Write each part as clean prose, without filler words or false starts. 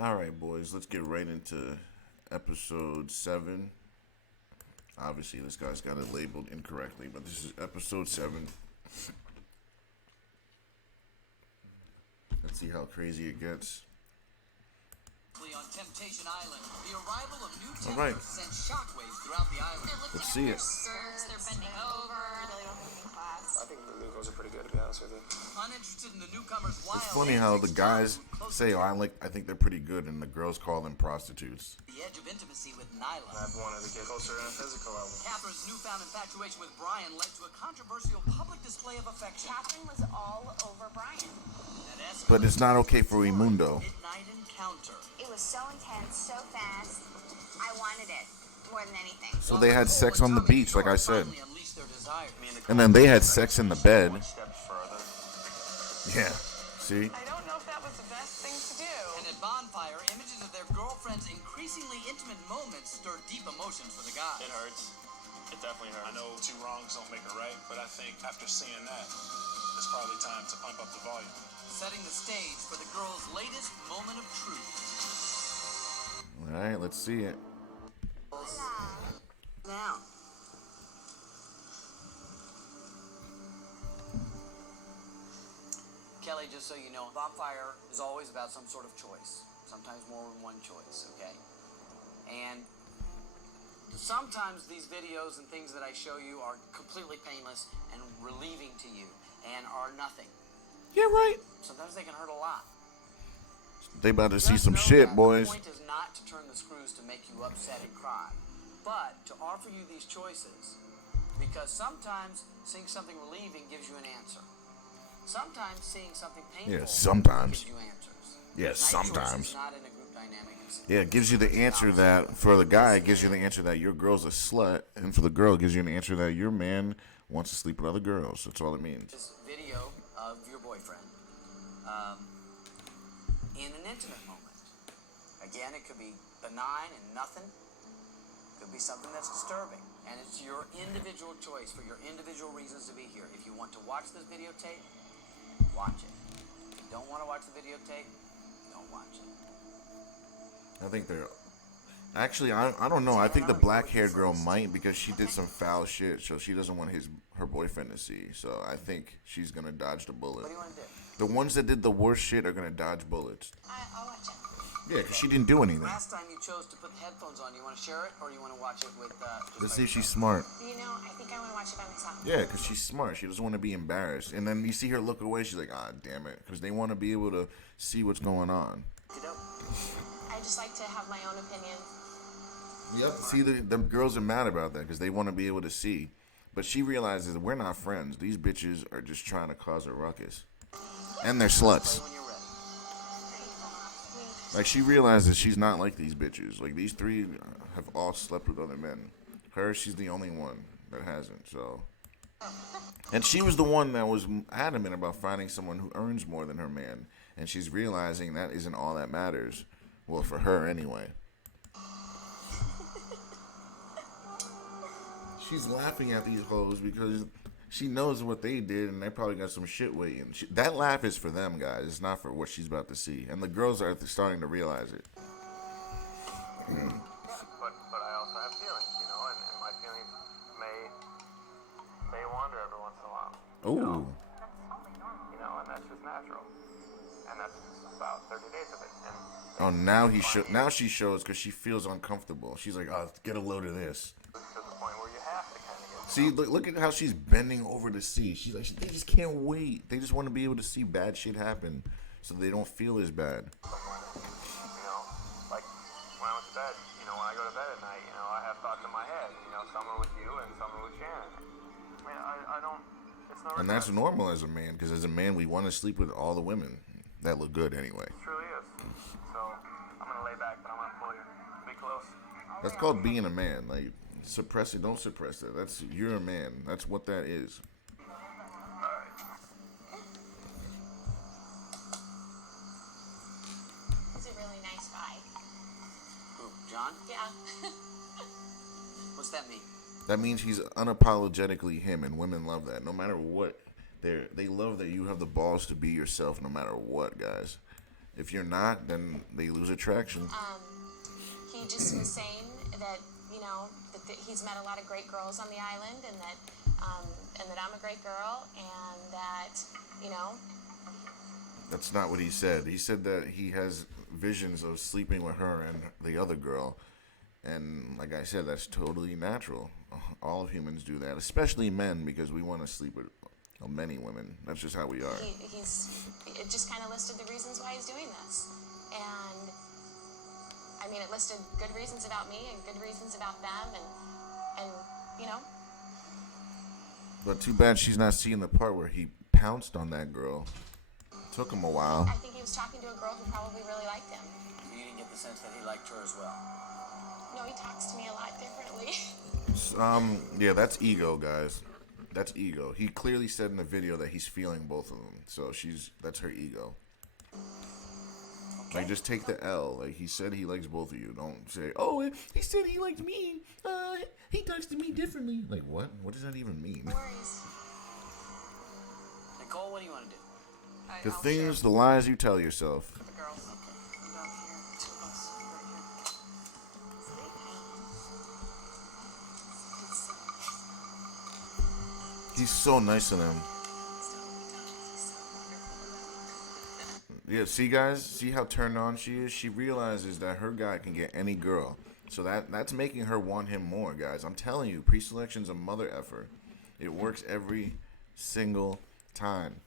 All right, boys, let's get right into episode 7. Obviously, this guy's got it labeled incorrectly, but this is episode 7. Let's see how crazy it gets. On Temptation Island, the arrival of new All right. sent shockwaves throughout the island. Let's see it. They're bending over. They're moving class. I think the new girls are pretty good, to be honest with you. Uninterested in the newcomers' wild It's funny how the guys say, "Oh, I think they're pretty good," and the girls call them prostitutes. the edge of intimacy with I've Nyla. wanted to get closer on a physical level. Catherine's newfound infatuation with Brian led to a controversial public display of affection. Catherine was all over Brian. That But it's not okay for Raimundo. midnight encounter. It was so intense, so fast. I wanted it more than anything. So they had sex on the beach, like I said. Finally unleashed their desire. And then they had sex in the bed. One step further. Yeah. See? I don't know if that was the best thing to do. And at Bonfire, images of their girlfriends' increasingly intimate moments stirred deep emotions for the guys. It hurts. It definitely hurts. I know two wrongs don't make a right, but I think after seeing that, it's probably time to pump up the volume. Setting the stage for the girls' latest moment of truth. All right, let's see it. Now. Kelly, just so you know, Bonfire is always about some sort of choice. Sometimes more than one choice, okay? And sometimes these videos and things that I show you are completely painless and relieving to you and are nothing. Yeah, right. Sometimes they can hurt a lot. They about to see Just some know shit, that boys. The point is not to turn the screws to make you upset and cry, but to offer you these choices, because sometimes seeing something relieving gives you an answer. Sometimes seeing something painful Yeah, sometimes. gives you answers. Yeah, Nice sometimes. choices, not in a group dynamic. Yeah, it gives you the answer that, for the guy, it gives you the answer that your girl's a slut, and for the girl, it gives you an answer that your man wants to sleep with other girls. That's all it means. This video of your boyfriend in an intimate moment. Again, it could be benign and nothing. It could be something that's disturbing. And it's your individual choice for your individual reasons to be here. If you want to watch this videotape, watch it. If you don't want to watch the videotape, don't watch it. I think they're... Actually, I don't know. I think the black-haired girl might, because she did some foul shit, so she doesn't want her boyfriend to see. So I think she's going to dodge the bullet. What do you want to do? The ones that did the worst shit are going to dodge bullets. I'll watch it. Yeah, because she didn't do anything. Last time you chose to put the headphones on, you want to share it, or you want to watch it with... Let's see if she's smart. You know, I think I want to watch it by myself. Yeah, because she's smart. She doesn't want to be embarrassed. And then you see her look away. She's like, ah, damn it. Because they want to be able to see what's going on. I just like to have my own opinion. Yep. See, them girls are mad about that because they want to be able to see. But she realizes that we're not friends. These bitches are just trying to cause a ruckus. And they're sluts. When you're ready. Like, she realizes she's not like these bitches. Like, these three have all slept with other men. Her, she's the only one that hasn't, so... And she was the one that was adamant about finding someone who earns more than her man. And she's realizing that isn't all that matters. Well, for her, anyway. She's laughing at these hoes because she knows what they did, and they probably got some shit waiting. That laugh is for them, guys. It's not for what she's about to see. And the girls are starting to realize it. But I also have feelings, you know, and my feelings may wander every once in a while. Ooh. You know, and that's just natural. And that's about 30 days of it. And Oh, now she shows because she feels uncomfortable. She's like, oh, get a load of this. to the point where you have to kind of get... See, look at how she's bending over to see. She's like, they just can't wait. They just want to be able to see bad shit happen so they don't feel as bad. You know, like when I went to bed, you know, when I go to bed at night, you know, I have thoughts in my head. You know, some are with you and some are with Shannon. I mean, I don't... It's not... And that's normal as a man, because as a man, we want to sleep with all the women that look good anyway. It truly is. So, I'm going to lay back, but I'm going to pull you. Be close. That's called being a man. Like, suppress it, don't suppress it. You're a man. That's what that is. He's a really nice guy. Who, John? Yeah. What's that mean? That means he's unapologetically him, and women love that. No matter what, they love that you have the balls to be yourself, no matter what, guys. If you're not, then they lose attraction. He just was saying that, you know, that he's met a lot of great girls on the island, and that I'm a great girl, and that, you know. That's not what he said. He said that he has visions of sleeping with her and the other girl. And like I said, that's totally natural. All of humans do that, especially men, because we want to sleep with many women. That's just how we are. It just kind of listed the reasons why he's doing this. And, I mean, it listed good reasons about me and good reasons about them, and you know. But too bad she's not seeing the part where he pounced on that girl. Took him a while. I think he was talking to a girl who probably really liked him. You didn't get the sense that he liked her as well. No, he talks to me a lot differently. Yeah, that's ego, guys. That's ego. He clearly said in the video that he's feeling both of them. So that's her ego. Like, just take the L. Like, he said he likes both of you. Don't say, oh, he said he liked me. He talks to me differently. Like, what? What does that even mean? No worries. Nicole, what do you want to do? The things, the lies you tell yourself. The girls. Okay. Down here. Two of us. Right here. He's so nice to them. Yeah, see, guys? See how turned on she is? She realizes that her guy can get any girl. So that's making her want him more, guys. I'm telling you, pre-selection's a mother effort. It works every single time.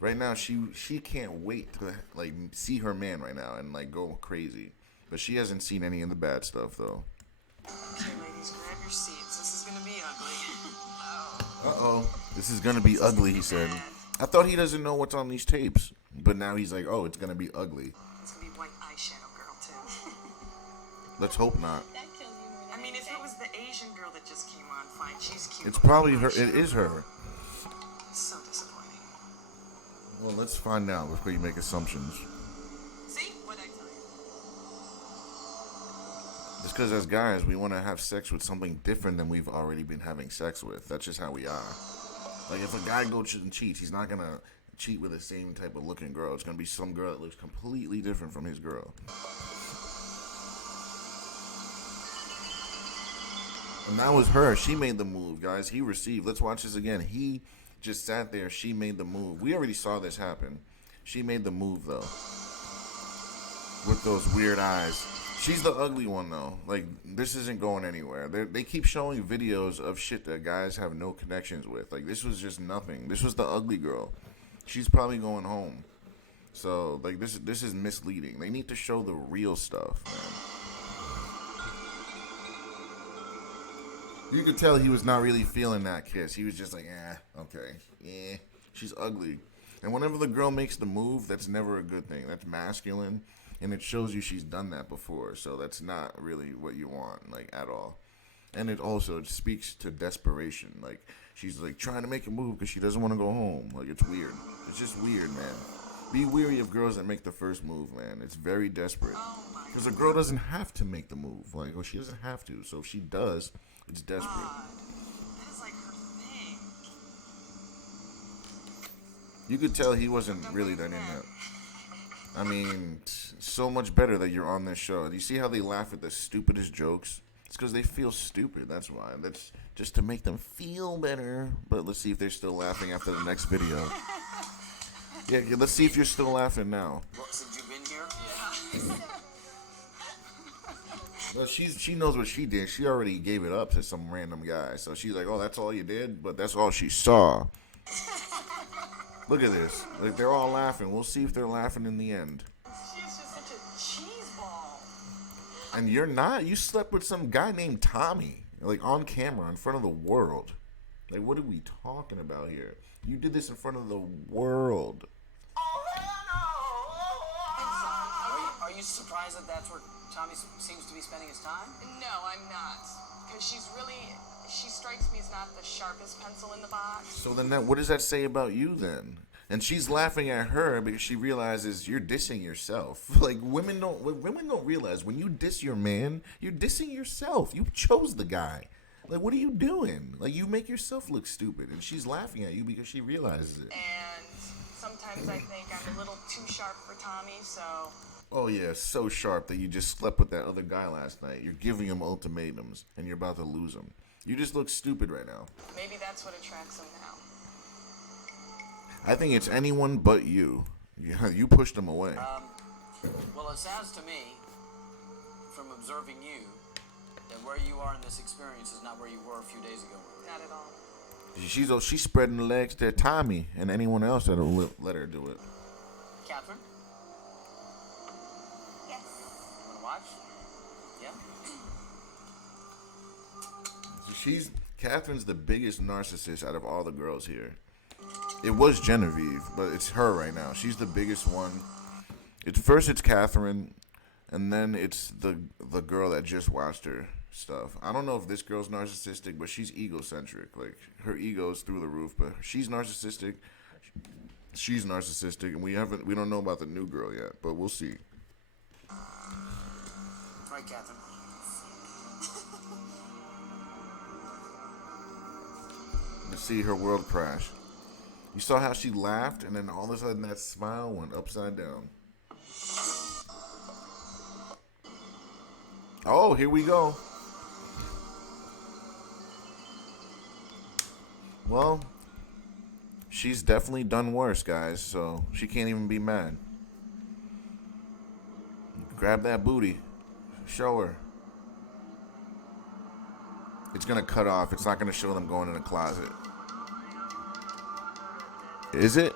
Right now, she can't wait to, like, see her man right now and, like, go crazy. But she hasn't seen any of the bad stuff, though. Okay, ladies, grab your seats. This is gonna be ugly. Uh-oh. This is gonna be ugly, he said. I thought he doesn't know what's on these tapes. But now he's like, oh, it's gonna be ugly. It's gonna be white eyeshadow girl too. Let's hope not. That killed you more than I mean, if it was the Asian girl that just came on, fine, she's cute. It's probably her. It is her. So disappointing. Well, let's find out before you make assumptions. See what I tell you? Just because as guys, we want to have sex with something different than we've already been having sex with. That's just how we are. Like, if a guy goes and cheats, he's not gonna cheat with the same type of looking girl. It's gonna be some girl that looks completely different from his girl. And that was her. She made the move, guys. He received. Let's watch this again. He just sat there. She made the move. We already saw this happen. She made the move, though. With those weird eyes. She's the ugly one, though. Like, this isn't going anywhere. They keep showing videos of shit that guys have no connections with. Like, this was just nothing. This was the ugly girl. She's probably going home. So, like, this is misleading. They need to show the real stuff, man. You could tell he was not really feeling that kiss. He was just like, okay. Yeah, she's ugly. And whenever the girl makes the move, that's never a good thing. That's masculine, and it shows you she's done that before. So that's not really what you want, like, at all. And it also speaks to desperation. Like, she's, like, trying to make a move because she doesn't want to go home. Like, it's weird. It's just weird, man. Be weary of girls that make the first move, man. It's very desperate. Because a girl doesn't have to make the move. Like, well, she doesn't have to. So if she does, it's desperate. That is like her thing. You could tell he wasn't really that in that. I mean, so much better that you're on this show. You see how they laugh at the stupidest jokes? It's because they feel stupid. That's why. That's just to make them feel better. But let's see if they're still laughing after the next video. Yeah, let's see if you're still laughing now. Well, since you've been here? Well, she knows what she did. She already gave it up to some random guy. So she's like, oh, that's all you did? But that's all she saw. Look at this. Like, they're all laughing. We'll see if they're laughing in the end. She's just such a cheese ball. And you're not? You slept with some guy named Tommy. Like, on camera, in front of the world. Like, what are we talking about here? You did this in front of the world. Are you surprised that that's where Tommy seems to be spending his time? No, I'm not. Because she strikes me as not the sharpest pencil in the box. So then what does that say about you then? And she's laughing at her because she realizes you're dissing yourself. Like, women don't realize when you diss your man, you're dissing yourself. You chose the guy. Like, what are you doing? Like, you make yourself look stupid. And she's laughing at you because she realizes it. And Sometimes I think I'm a little too sharp for Tommy, so Oh yeah, so sharp that you just slept with that other guy last night. You're giving him ultimatums, and you're about to lose him. You just look stupid right now. maybe that's what attracts him now. I think it's anyone but you. You pushed him away. Well, it sounds to me, from observing you, that where you are in this experience is not where you were a few days ago. Not at all. She's spreading the legs to Tommy and anyone else that'll let her do it. Catherine, Yes. you want to watch? Yeah? Catherine's the biggest narcissist out of all the girls here. It was Genevieve, but it's her right now. She's the biggest one. It's Catherine, and then it's the girl that just watched her stuff. I don't know if this girl's narcissistic, but she's egocentric. Like, her ego's through the roof, but she's narcissistic. She's narcissistic, and we don't know about the new girl yet, but we'll see. Right, Catherine. Let's see her world crash. You saw how she laughed, and then all of a sudden that smile went upside down. Oh, here we go. Well, she's definitely done worse, guys, so she can't even be mad. Grab that booty. Show her. It's going to cut off. It's not going to show them going in a closet. Is it?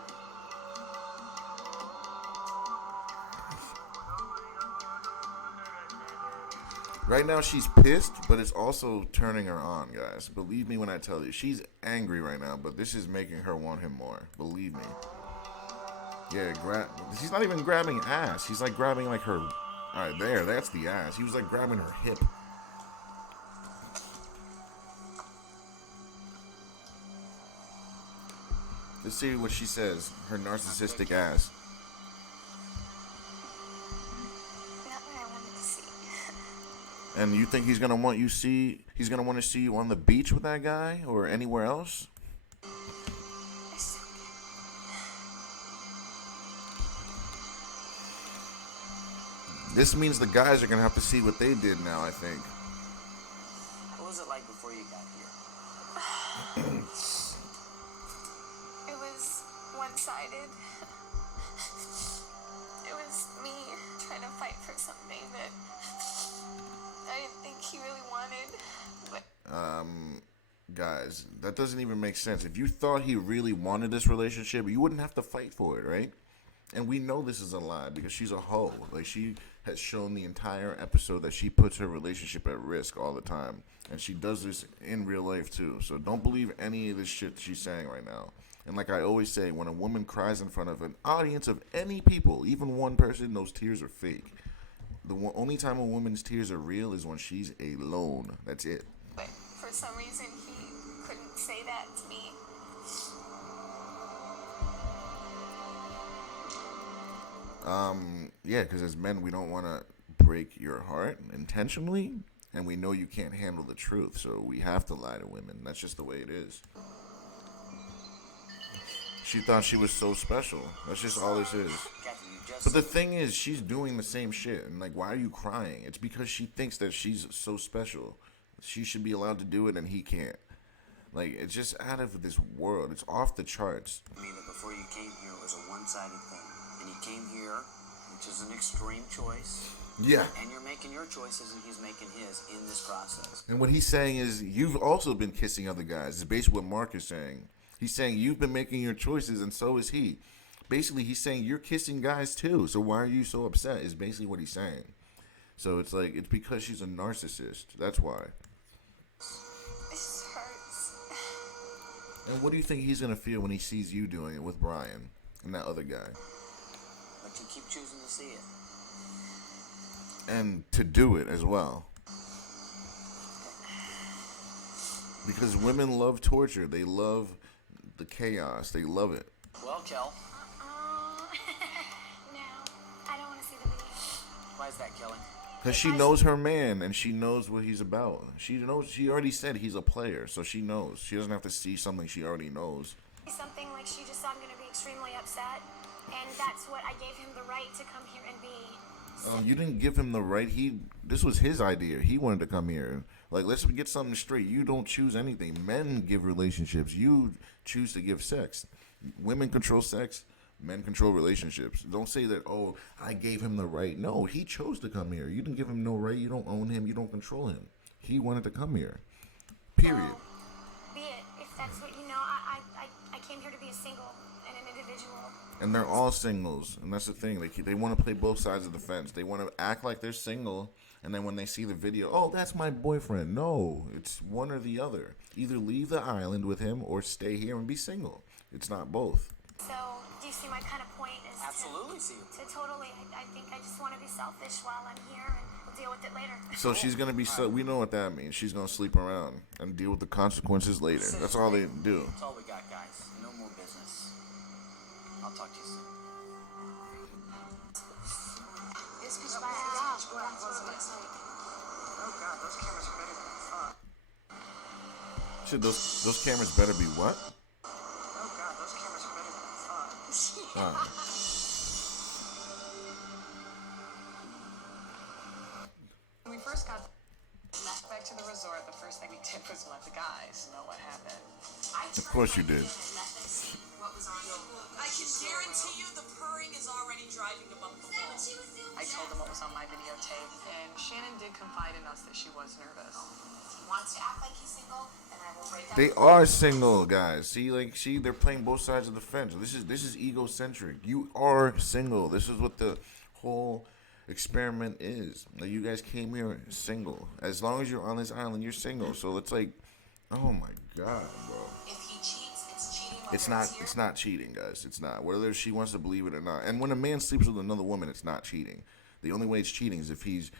Right now she's pissed, but it's also turning her on, guys. Believe me when I tell you. She's angry right now, but this is making her want him more. Believe me. Yeah, she's not even grabbing ass. He's like grabbing like her... Alright, that's the ass. He was like grabbing her hip. Let's see what she says. Her narcissistic ass. Not what I wanted to see. And you think he's gonna want to see you on the beach with that guy or anywhere else? It's so good. This means the guys are gonna have to see what they did now, I think. What was it like before you got here? It was one-sided. It was me trying to fight for something that I didn't think he really wanted. But Guys, that doesn't even make sense. If you thought he really wanted this relationship, you wouldn't have to fight for it, right? And we know this is a lie because she's a hoe. Like, she has shown the entire episode that she puts her relationship at risk all the time. And she does this in real life, too. So don't believe any of this shit she's saying right now. And like I always say, when a woman cries in front of an audience of any people, even one person, those tears are fake. The only time a woman's tears are real is when she's alone. That's it. But for some reason, he couldn't say that to me. Yeah, because as men, we don't want to break your heart intentionally, and we know you can't handle the truth, so we have to lie to women. That's just the way it is. She thought she was so special. That's just all this is. Catherine, you just... But the thing is, she's doing the same shit. And, like, why are you crying? It's because she thinks that she's so special. She should be allowed to do it, and he can't. Like, it's just out of this world. It's off the charts. I mean, that before you came here, it was a one-sided thing. And you came here, which is an extreme choice. Yeah. And you're making your choices, and he's making his in this process. And what he's saying is, you've also been kissing other guys. It's basically what Mark is saying. He's saying you've been making your choices, and so is he. Basically, he's saying you're kissing guys too. So why are you so upset? Is basically what he's saying. So it's like, it's because she's a narcissist. That's why. This hurts. And what do you think he's gonna feel when he sees you doing it with Brian and that other guy? But you keep choosing to see it. And to do it as well. Because women love torture. They love the chaos. They love it. Well, Kel, No, I don't want to see the video. why is that, Kelly? Because she knows her man and she knows what he's about. She knows. She already said he's a player, so she knows. She doesn't have to see something she already knows. something like she just saw I'm going to be extremely upset, and that's what I gave him the right to come here and be. You didn't give him the right. This was his idea. He wanted to come here. Like, let's get something straight. You don't choose anything. Men give relationships. You choose to give sex. Women control sex. Men control relationships. Don't say that, oh, I gave him the right. No, he chose to come here. You didn't give him no right. You don't own him. You don't control him. He wanted to come here. Period. Be it. If that's what you know, I came here to be a single and an individual. And they're all singles, and that's the thing. They want to play both sides of the fence. They want to act like they're single, and then when they see the video, oh, that's my boyfriend. No, it's one or the other. Either leave the island with him or stay here and be single. It's not both. So, do you see my kind of point? Is Absolutely see you. To totally, I think I just want to be selfish while I'm here, and we'll deal with it later. So she's going to be, we know what that means. She's going to sleep around and deal with the consequences later. That's all they do. That's all we got, guys. No more business. I'll talk to you soon. It's pitch black. That's what it looks like. Oh God, those cameras are better than I thought. Shit, those cameras better be what? Oh God, those cameras are better than I thought. When we first got back to the resort, the first thing we did was let the guys know what happened. Of course you did. I can guarantee you the purring is already driving them up the wall. I told them what was on my videotape, and Shannon did confide in us that she was nervous. He wants to act like he's single, and I will break up. They are single, guys. See, they're playing both sides of the fence. This is egocentric. You are single. This is what the whole experiment is. Like, you guys came here single. As long as you're on this island, you're single. So it's like, oh my God, bro. If he cheats, it's cheating. It's not cheating, guys. It's not. Whether she wants to believe it or not. And when a man sleeps with another woman, it's not cheating. The only way it's cheating is if he's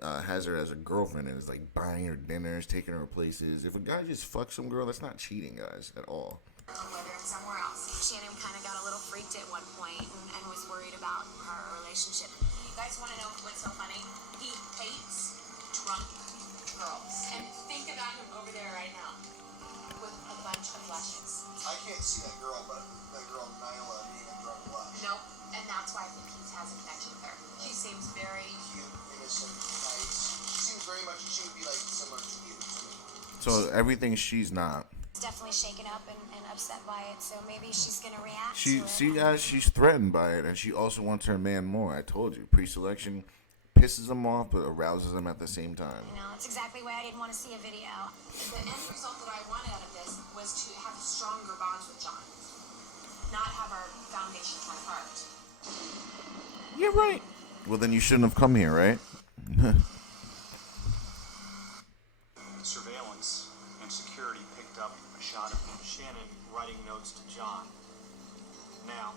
has her as a girlfriend and is like buying her dinners, taking her places. If a guy just fucks some girl, that's not cheating, guys, at all. Whether it's somewhere else. Shannon kind of got a little freaked at one point and was worried about her relationship. You guys want to know what's so funny? He hates drunk girls. And think about him over there right now with a bunch of blushes. I can't see that girl, but that girl Nyla being a drunk blush. Nope. And that's why I think he has a connection with her. She seems very Cute, innocent, nice. She seems very much, she would be like similar to you to me. So everything she's not. Definitely shaken up and upset by it, so maybe she's going to react to it. See, guys, she's threatened by it, and she also wants her man more. I told you, pre-selection pisses him off, but arouses him at the same time. You know, it's exactly why I didn't want to see a video. The end result that I wanted out of this was to have stronger bonds with John, not have our foundation torn apart. You're right. Well, then you shouldn't have come here, right? Surveillance and security picked up a shot of Shannon writing notes to John. Now,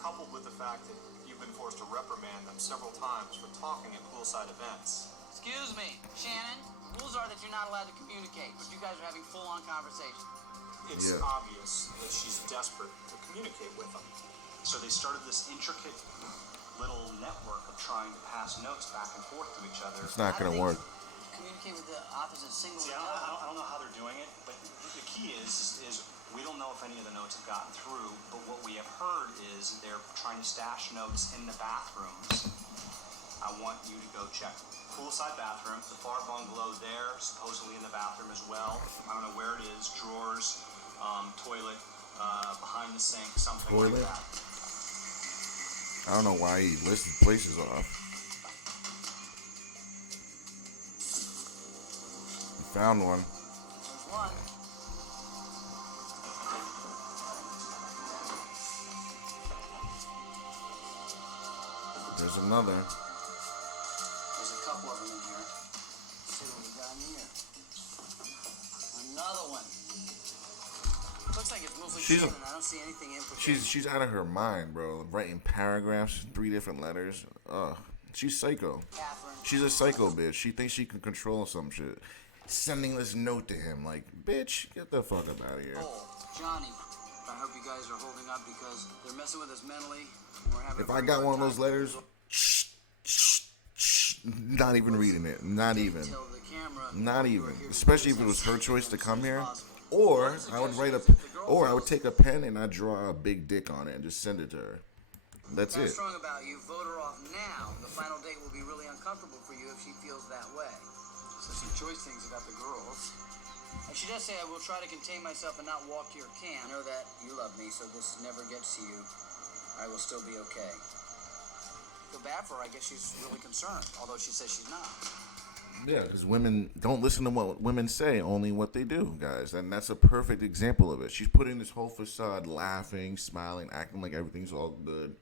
coupled with the fact that you've been forced to reprimand them several times for talking at poolside events. Excuse me, Shannon. Rules are that you're not allowed to communicate, but you guys are having full-on conversation. It's Yeah. obvious that she's desperate to communicate with them. So they started this intricate little network of trying to pass notes back and forth to each other. It's not gonna work. Communicate with the opposite single. See, I don't know how they're doing it, but the key is we don't know if any of the notes have gotten through, but what we have heard is they're trying to stash notes in the bathrooms. I want you to go check. Poolside bathroom, the far bungalow there, supposedly in the bathroom as well. I don't know where it is, drawers, toilet, behind the sink, something Toilet? like that. I don't know why he listed places off. He found one. There's one. There's another. There's a couple of them in here. Let's see what we got in here. Another one. Looks like it's mostly She's a- Shannon. I don't see anything implicated. She's out of her mind, bro. Writing paragraphs, 3 different letters. Ugh. She's psycho. Catherine. She's a psycho bitch. She thinks she can control some shit. Sending this note to him, like, bitch, get the fuck up out of here. Oh, Johnny. I hope you guys are holding up because they're messing with us mentally. And we're having If a I pretty got hard one of time. those letters, not even reading it. Not even. Tell the camera Not you were even. here to Especially if do it was her this choice to as come soon as here. possible. Or I would take a pen and I'd draw a big dick on it and just send it to her. That's it. Strong about you. Vote her off now. The final date will be really uncomfortable for you if she feels that way. So some choice things about the girls. And she does say, I will try to contain myself and not walk to your camp. I know that you love me, so this never gets to you. I will still be okay. Feel bad for her. I guess she's really concerned, although she says she's not. Yeah, because women don't listen to what women say, only what they do, guys. And that's a perfect example of it. She's putting this whole facade, laughing, smiling, acting like everything's all good.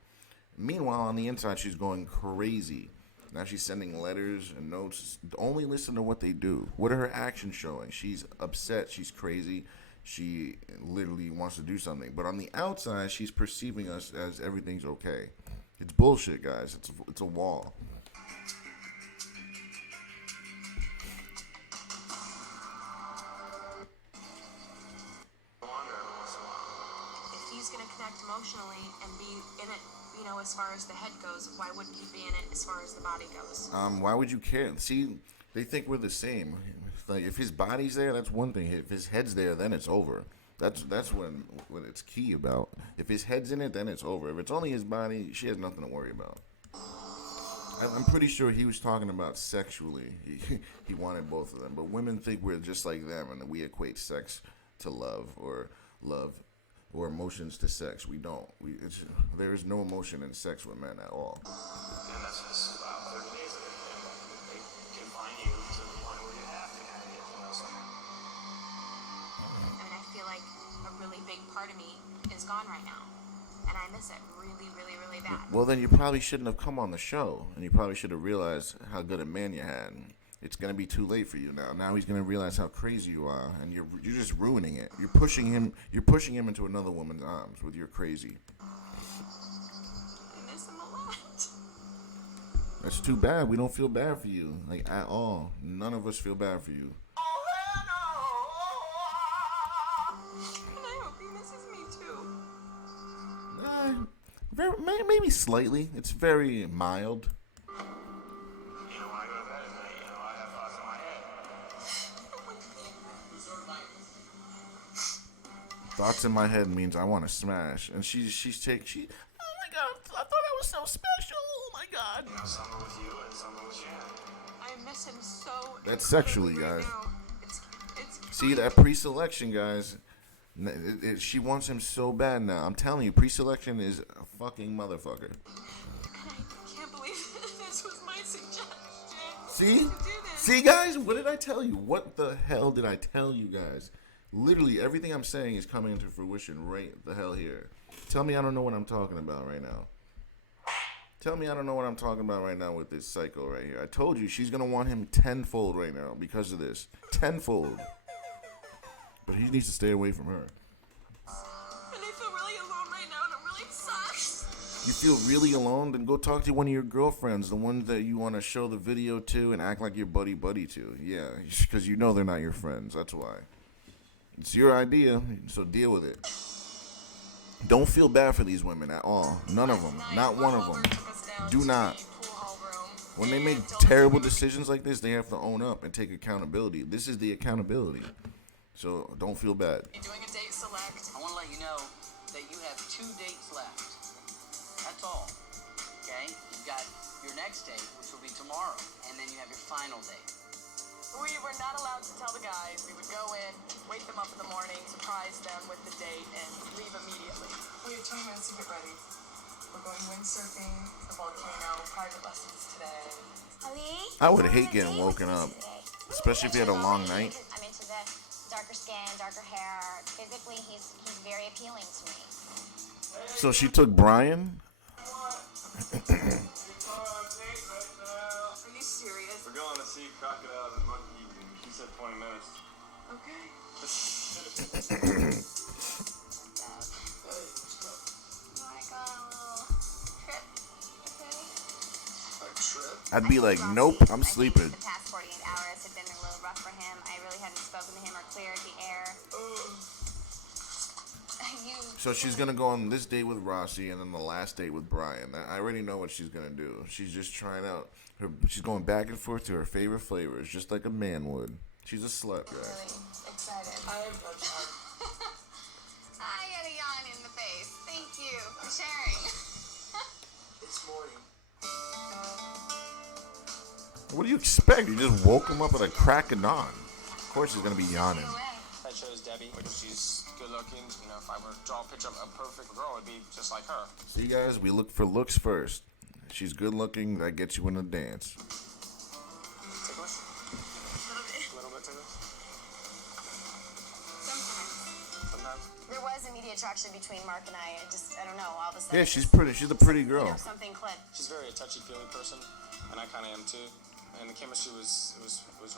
Meanwhile, on the inside, she's going crazy. Now she's sending letters and notes. Only listen to what they do. What are her actions showing? She's upset. She's crazy. She literally wants to do something. But on the outside, she's perceiving us as everything's okay. It's bullshit, guys. It's a wall. If he's going to connect emotionally and be in it, you know, as far as the head goes, why wouldn't he be in it as far as the body goes? Why would you care? See, they think we're the same. Like, if his body's there, that's one thing. If his head's there, then it's over. That's when it's key about. If his head's in it, then it's over. If it's only his body, she has nothing to worry about. I'm pretty sure he was talking about sexually. He wanted both of them. But women think we're just like them and that we equate sex to love or emotions to sex. We don't. There is no emotion in sex with men at all. And that's just about 30 days of it. And they confine you to the point where you have to kind of get to know someone. I mean, I feel like a really big part of me is gone right now. And I miss it really, really, really bad. Well, then you probably shouldn't have come on the show. And you probably should have realized how good a man you had. It's going to be too late for you now. Now he's going to realize how crazy you are. And you're just ruining it. You're pushing him into another woman's arms with your crazy. I miss him a lot. That's too bad. We don't feel bad for you. Like, at all. None of us feel bad for you. And I hope he misses me too. Maybe slightly. It's very mild. You know, when I go to bed at night, I have thoughts in my head. Thoughts in my head means I want to smash. And oh my God, I thought I was so special. Oh my God. You know, summer with you and summer with Shannon. I miss him so. That's sexually, right guys. now. It's See, that pre-selection, guys. She wants him so bad now. I'm telling you, pre-selection is a fucking motherfucker. I can't believe this was my suggestion. See? See, guys? What did I tell you? What the hell did I tell you guys? Literally, everything I'm saying is coming into fruition right the hell here. Tell me I don't know what I'm talking about right now. Tell me I don't know what I'm talking about right now with this psycho right here. I told you she's going to want him tenfold right now because of this. Tenfold. But he needs to stay away from her. And I feel really alone right now, and I'm really upset. You feel really alone? Then go talk to one of your girlfriends, the ones that you want to show the video to and act like your buddy to. Yeah, because you know they're not your friends. That's why. It's your idea, so deal with it. Don't feel bad for these women at all. None of them. Not one of them. Do not. When they make terrible decisions like this, they have to own up and take accountability. This is the accountability. So don't feel bad. Doing a date select. I want to let you know that you have 2 dates left. That's all. Okay? You've got your next date, which will be tomorrow, and then you have your final date. We were not allowed to tell the guys. We would go in, wake them up in the morning, surprise them with the date, and leave immediately. We have 20 minutes to get ready. We're going windsurfing, the volcano, private lessons today. Ali? I would hate getting woken up, especially if you had a long night. I'm into the darker skin, darker hair. Physically, he's very appealing to me. So she took Brian? Are you serious? We're going to see crocodiles and monkeys, and she said 20 minutes. Okay. I'd be like, nope, I'm sleeping. The past 48 hours had been a little rough for him. I really hadn't spoken to him or cleared the air. So she's going to go on this date with Rossi and then the last date with Brian. I already know what she's going to do. She's just trying out. She's going back and forth to her favorite flavors, just like a man would. She's a slut, guys. Really excited. I got a yawn in the face. Thank you for sharing. It's morning. What do you expect? You just woke him up at a crack of dawn. Of course he's gonna be yawning. I chose Debbie because she's good looking. You know, if I were to draw a picture of a perfect girl, it'd be just like her. See, guys, we look for looks first. She's good looking. That gets you in the dance. Ticklish? A little bit ticklish? Sometimes. There was immediate attraction between Mark and I. I don't know, all of a sudden. Yeah, she's pretty. She's a pretty You girl. know, something clicked. She's very a touchy-feely person, and I kind of am too. And the chemistry was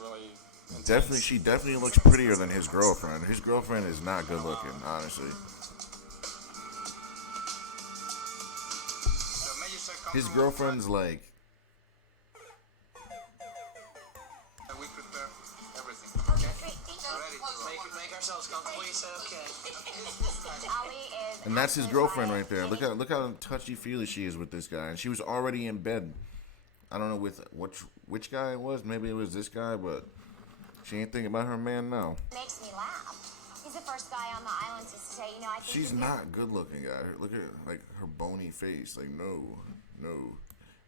really intense. Definitely, she definitely looks prettier than his girlfriend. His girlfriend is not good looking, honestly. His girlfriend's like, We prepare everything. Okay, great. Thank you. Ready? Make ourselves comfortable. You said okay. Ali is. and that's his girlfriend right there. Look how touchy feely she is with this guy, and she was already in bed. I don't know with which guy it was. Maybe it was this guy, but she ain't thinking about her man now. Makes me laugh. He's the first guy on the island to say, you know, I think She's he's not good looking, guy. Look at like her bony face. Like no.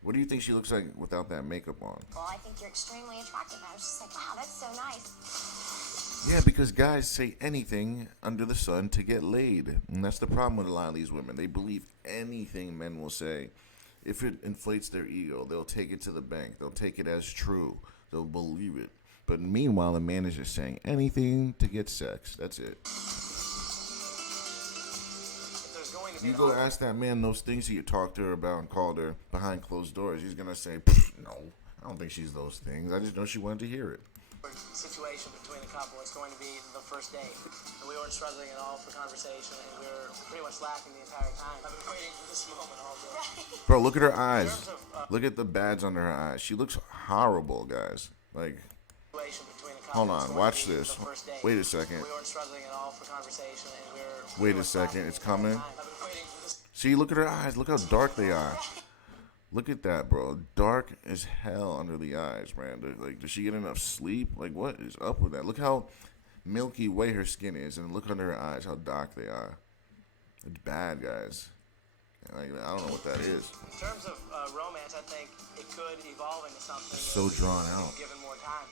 What do you think she looks like without that makeup on? Well, I think you're extremely attractive. I was just like, wow, that's so nice. Yeah, because guys say anything under the sun to get laid. And that's the problem with a lot of these women. They believe anything men will say. If it inflates their ego, they'll take it to the bank. They'll take it as true. They'll believe it. But meanwhile, the man is just saying anything to get sex. That's it. There's going to be You go ask that man those things that you talked to her about and called her behind closed doors. He's going to say, no, I don't think she's those things. I just know she wanted to hear it. Situation between the couple. It's going to be the first date. And we weren't struggling at all for conversation, and we were pretty much laughing the entire time. I've been waiting for this moment all day. Bro, look at her eyes. Look at the bads under her eyes. She looks horrible, guys. Like, Situation between the couple. hold It's on. going Watch to be this. the first date. Wait a second. We weren't struggling at all for conversation, and we were Wait pretty a much second. laughing It's the entire coming. time. I've been waiting for this. See, look at her eyes. Look how dark they are. Look at that, bro. Dark as hell under the eyes, man. Like, does she get enough sleep? Like, what is up with that? Look how milky way her skin is, and look under her eyes, how dark they are. It's bad, guys. Like, I don't know what that is. In terms of romance, I think it could evolve into something So drawn out. given more time.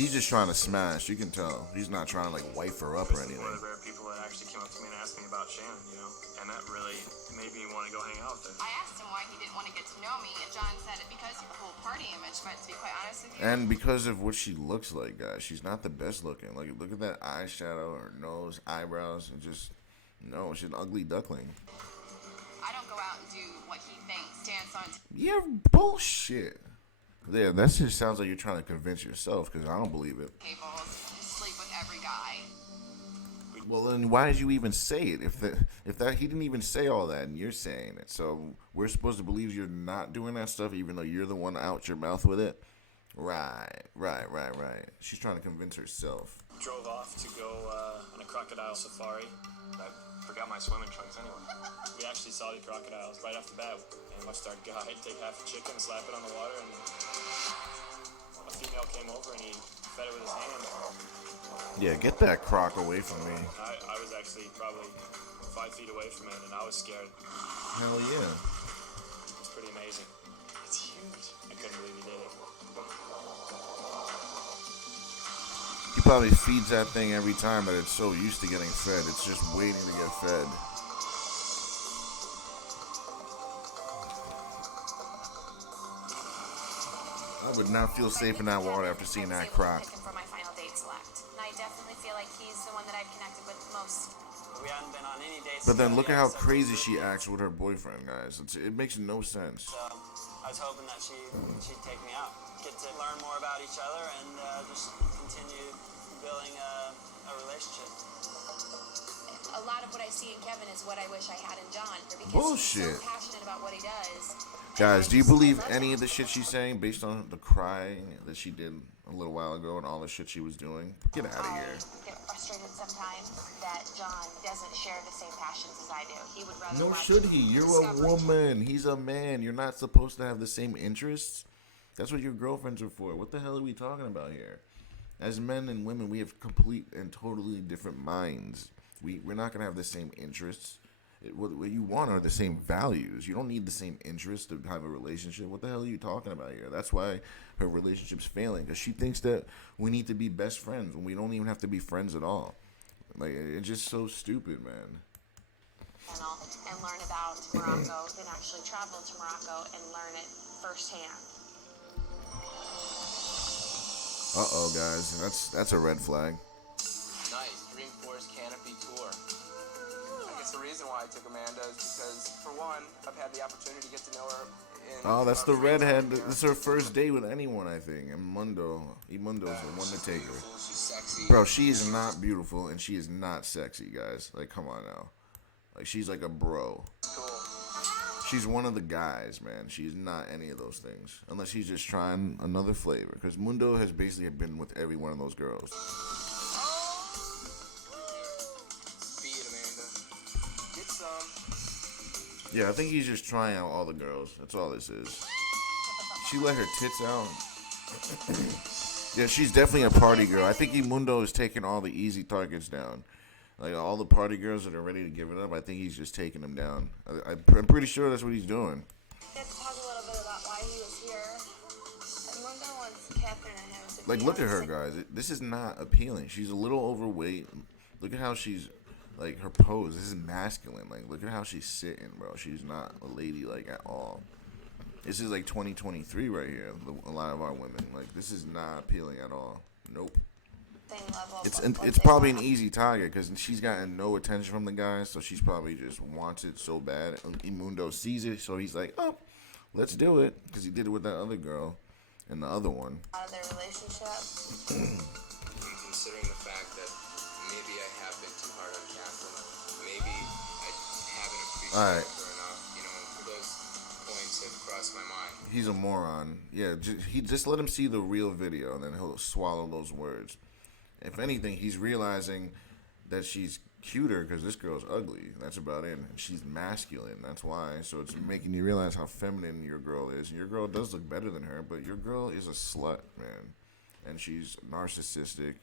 He's just trying to smash. You can tell. He's not trying to, like, wife her up or anything. One of the rare people that actually came up to me and asked me about Shannon, you know, and that really made me want to go hang out with her. I asked him why he didn't want to get to know me, and John said it because of the whole party image. But to be quite honest with you, And because of what she looks like, guys, she's not the best looking. Like, look at that eyeshadow, her nose, eyebrows, and just, no, she's an ugly duckling. I don't go out and do what he thinks, dance on Yeah, bullshit. Yeah, that just sounds like you're trying to convince yourself, because I don't believe it. tables, sleep with every guy. Well, then why did you even say it? If that he didn't even say all that, and you're saying it, so we're supposed to believe you're not doing that stuff, even though you're the one out your mouth with it. Right. She's trying to convince herself. Drove off to go on a crocodile safari. I forgot my swimming trunks anyway. We actually saw the crocodiles right off the bat, and watched our guide take half a chicken, slap it on the water, and a female came over and he fed it with his hand. Yeah, get that croc away from me. I was actually probably 5 feet away from it, and I was scared. Hell yeah. It's pretty amazing. It's huge. I couldn't believe he did it. He probably feeds that thing every time that it's so used to getting fed. It's just waiting to get fed. I would not feel safe in that water after seeing that croc. For my final date select. And I definitely feel like he's the one that I've connected with most. We hadn't been on any dates. But then look at together how yet, so crazy she acts with her boyfriend, guys. It makes no sense. I was hoping that she'd take me out, get to learn more about each other, and just continue building a relationship. A lot of what I see in Kevin is what I wish I had in John. Because Bullshit. he's so passionate about what he does. Guys, do you believe any of the shit she's saying based on the crying that she did a little while ago and all the shit she was doing? Get out of here. I get frustrated sometimes that John doesn't share the same passions as I do. He would rather No, watch should he? You're a Discovery woman. He's a man. You're not supposed to have the same interests. That's what your girlfriends are for. What the hell are we talking about here? As men and women, we have complete and totally different minds. We're not gonna have the same interests. What you want are the same values. You don't need the same interests to have a relationship. What the hell are you talking about here? That's why her relationship's failing, because she thinks that we need to be best friends when we don't even have to be friends at all. Like, it's just so stupid, man. And learn about Morocco, then actually travel to Morocco and learn it firsthand. Uh-oh, guys. That's a red flag. Nice. Dream Forest Canopy Tour. I guess the reason why I took Amanda is because, for one, I've had the opportunity to get to know her. Oh, that's the redhead. This is her first date with anyone, I think. And Imundo's the one to take her. She's sexy. Bro, she is not beautiful, and she is not sexy, guys. Like, come on now. Like, she's like a bro. Cool. She's one of the guys, man. She's not any of those things. Unless he's just trying another flavor. Because Mundo has basically been with every one of those girls. Speed, Amanda. Get some. Yeah, I think he's just trying out all the girls. That's all this is. She let her tits out. Yeah, she's definitely a party girl. I think Mundo is taking all the easy targets down. Like, all the party girls that are ready to give it up, I think he's just taking them down. I'm pretty sure that's what he's doing. Let's talk a little bit about why he was here. Mundo wants Catherine and him to Like, look at her, guys. This is not appealing. She's a little overweight. Look at how she's, like, her pose. This is masculine. Like, look at how she's sitting, bro. She's not a lady, like, at all. This is, like, 2023 right here. A lot of our women. Like, this is not appealing at all. Nope. It's probably an easy target because she's gotten no attention from the guys, so she's probably just wants it so bad. Imundo sees it, so he's like, "Oh, let's do it," because he did it with that other girl and the other one. Out of their relationship. Considering the fact that maybe I have been too hard on Catherine, maybe I haven't appreciated her enough. You know, those points have crossed my mind. He's a moron. Yeah, just let him see the real video, and then he'll swallow those words. If anything, he's realizing that she's cuter because this girl's ugly. That's about it. And she's masculine. That's why. So it's making you realize how feminine your girl is. And your girl does look better than her, but your girl is a slut, man. And she's narcissistic,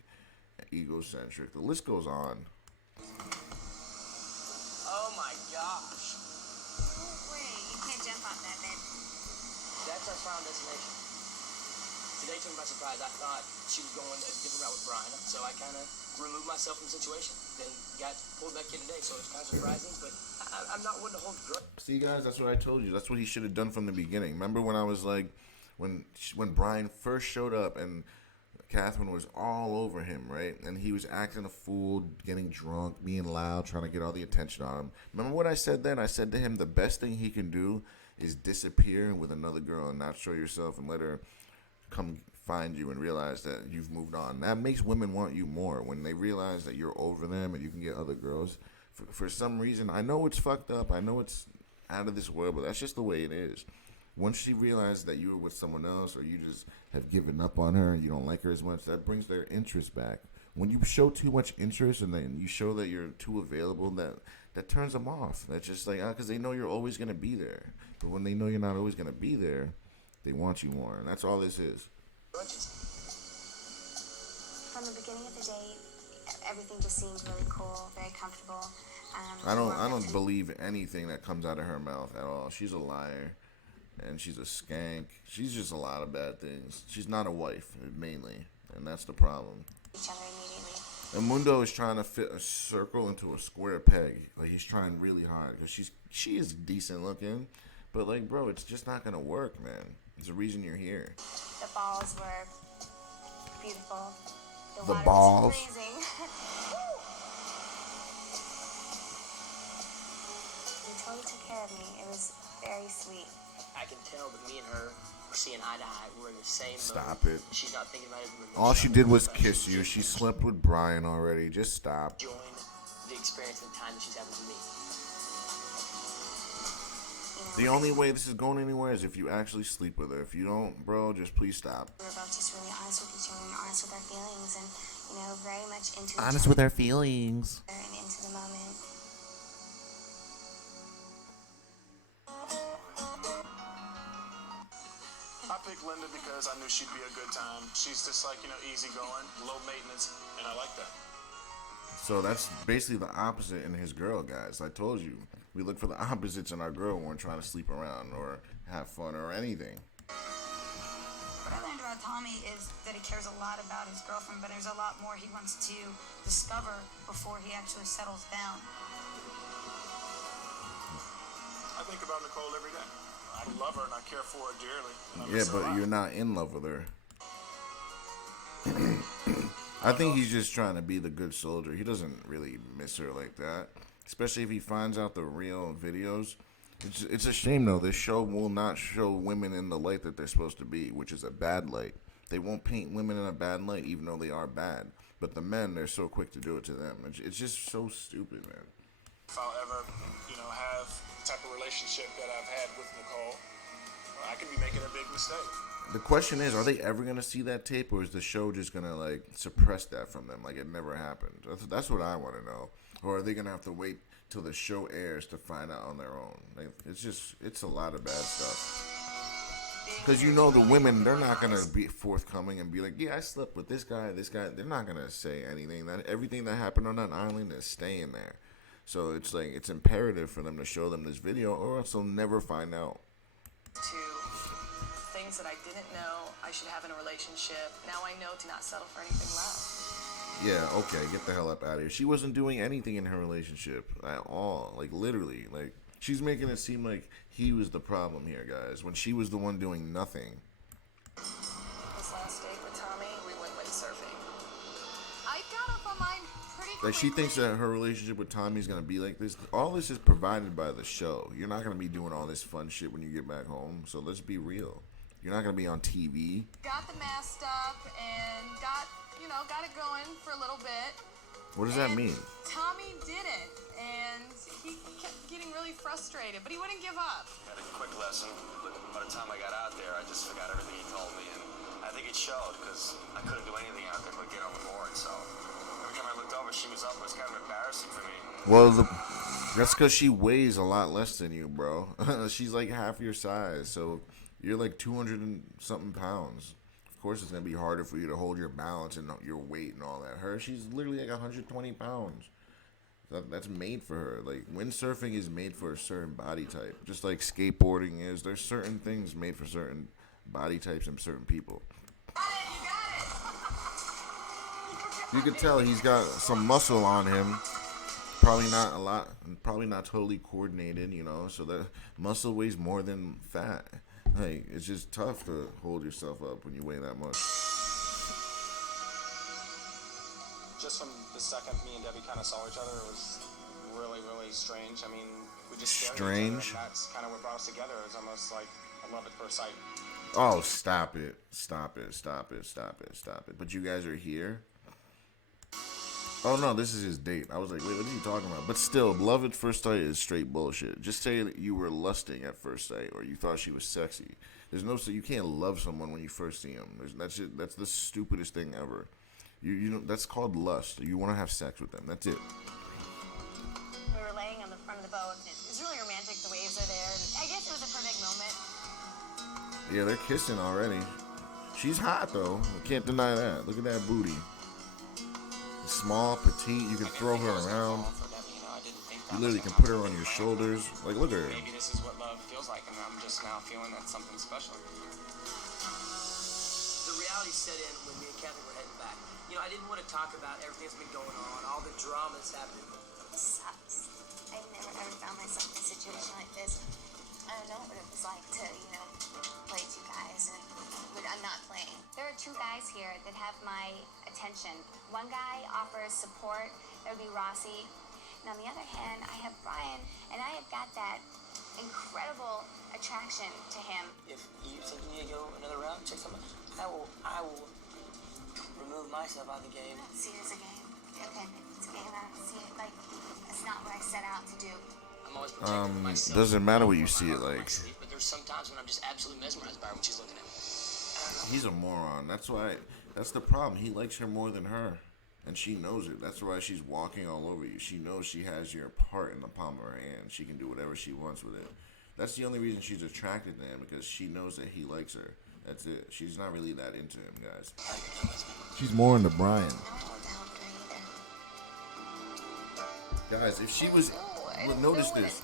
egocentric. The list goes on. Oh my gosh. Wait, you can't jump off that, babe. That's our final destination. Today took me by surprise. I thought she was going a different route with Brian, so I kind of removed myself from the situation. Then got pulled back in today, so it's kind of surprising, but I'm not one to hold grudge. See, guys, that's what I told you. That's what he should have done from the beginning. Remember when I was like, when Brian first showed up and Catherine was all over him, right? And he was acting a fool, getting drunk, being loud, trying to get all the attention on him. Remember what I said then? I said to him, the best thing he can do is disappear with another girl and not show yourself and let her come find you and realize that you've moved on. That makes women want you more when they realize that you're over them and you can get other girls. For some reason, I know it's fucked up. I know it's out of this world, but that's just the way it is. Once she realizes that you were with someone else or you just have given up on her and you don't like her as much, that brings their interest back. When you show too much interest and then you show that you're too available, that turns them off. That's just like, because they know you're always going to be there. But when they know you're not always going to be there, they want you more. And that's all this is. From the beginning of the date, everything just seemed really cool, very comfortable. I don't believe anything that comes out of her mouth at all. She's a liar, and she's a skank. She's just a lot of bad things. She's not a wife, mainly, and that's the problem. Each other immediately. And Mundo is trying to fit a circle into a square peg. Like, he's trying really hard because she is decent looking, but like, bro, it's just not gonna work, man. There's a reason you're here. The balls were beautiful. The water balls? was freezing. You totally took care of me. It was very sweet. I can tell that me and her are seeing eye to eye. We're in the same Stop mode. it. She's not thinking about it. All she did was kiss you. She slept with Brian already. Just stop. Enjoying the experience and the time that she's having with me. The only way this is going anywhere is if you actually sleep with her. If you don't, bro, just please stop. We were both just really honest with each other and honest with our feelings and, very much into each Honest other with our feelings. and into the moment. picked Linda because I knew she'd be a good time. She's just like, easygoing, low maintenance, and I like that. So that's basically the opposite in his girl, guys. I told you. We look for the opposites in our girl when we're trying to sleep around or have fun or anything. What I learned about Tommy is that he cares a lot about his girlfriend, but there's a lot more he wants to discover before he actually settles down. I think about Nicole every day. I love her and I care for her dearly. Yeah, but you're not in love with her. I think he's just trying to be the good soldier. He doesn't really miss her like that. Especially if he finds out the real videos. It's a shame, though. This show will not show women in the light that they're supposed to be, which is a bad light. They won't paint women in a bad light, even though they are bad. But the men, they're so quick to do it to them. It's just so stupid, man. If I'll ever, have the type of relationship that I've had with Nicole, I could be making a big mistake. The question is, are they ever going to see that tape, or is the show just going to, suppress that from them, like it never happened? That's what I want to know. Or are they going to have to wait till the show airs to find out on their own? It's a lot of bad stuff. Because the women, they're not going to be forthcoming and be like, yeah, I slept with this guy. They're not going to say anything. Everything that happened on that island is staying there. So it's imperative for them to show them this video, or else they'll never find out. Things that I didn't know I should have in a relationship. Now I know to not settle for anything less. Yeah, okay, get the hell up out of here. She wasn't doing anything in her relationship at all. Literally. She's making it seem like he was the problem here, guys, when she was the one doing nothing. This last date with Tommy, we went windsurfing. I got up on mine pretty quickly. She thinks that her relationship with Tommy's going to be like this. All this is provided by the show. You're not going to be doing all this fun shit when you get back home, so let's be real. You're not going to be on TV. Got the mast up and got it going for a little bit. What does that mean? Tommy didn't, and he kept getting really frustrated, but he wouldn't give up. Had a quick lesson, but by the time I got out there, I just forgot everything he told me, and I think it showed, because I couldn't do anything out there but get on the board, so every time I looked over, she was up. It was kind of embarrassing for me. Well, that's because she weighs a lot less than you, bro. She's like half your size, so you're like 200 and something pounds. Of course, it's going to be harder for you to hold your balance and your weight and all that. She's literally like 120 pounds. That's made for her. Windsurfing is made for a certain body type. Just like skateboarding is. There's certain things made for certain body types and certain people. You can tell he's got some muscle on him. Probably not a lot. Probably not totally coordinated, So the muscle weighs more than fat. It's just tough to hold yourself up when you weigh that much. Just from the second me and Debbie kind of saw each other, it was really, really strange. I mean, we just stared at each other, and that's kind of what brought us together. It's almost like a love at first sight. Oh, stop it. Stop it. Stop it. Stop it. Stop it. But you guys are here? Oh, no, this is his date. I was like, wait, what are you talking about? But still, love at first sight is straight bullshit. Just say that you were lusting at first sight or you thought she was sexy. There's no, so you can't love someone when you first see them. That's it. That's the stupidest thing ever. You know, that's called lust. You want to have sex with them. That's it. We were laying on the front of the boat. It was really romantic. The waves are there. And I guess it was a perfect moment. Yeah, they're kissing already. She's hot, though. I can't deny that. Look at that booty. Small, petite, you can throw her around. You literally can put her on your shoulders. Look at her. Maybe this is what love feels like, and I'm just now feeling that's something special. The reality set in when me and Kathy were heading back. I didn't want to talk about everything that's been going on, all the drama that's happening. This sucks. I've never ever found myself in a situation like this. I don't know what it was like to, play two guys, and I'm not playing. There are two guys here that have my attention. One guy offers support, that would be Rossi. And on the other hand, I have Brian, and I have got that incredible attraction to him. If you think you need to go another round, check something, I will remove myself out of the game. I don't see it as a game. Okay, it's a game. I don't see it it's not what I set out to do. I'm always protecting myself. Doesn't matter what you see it like. But there's sometimes when I'm just absolutely mesmerized by her when she's looking at me. He's a moron. That's the problem. He likes her more than her. And she knows it. That's why she's walking all over you. She knows she has your heart in the palm of her hand. She can do whatever she wants with it. That's the only reason she's attracted to him, because she knows that he likes her. That's it. She's not really that into him, guys. She's more into Brian. Guys, if she was, notice this.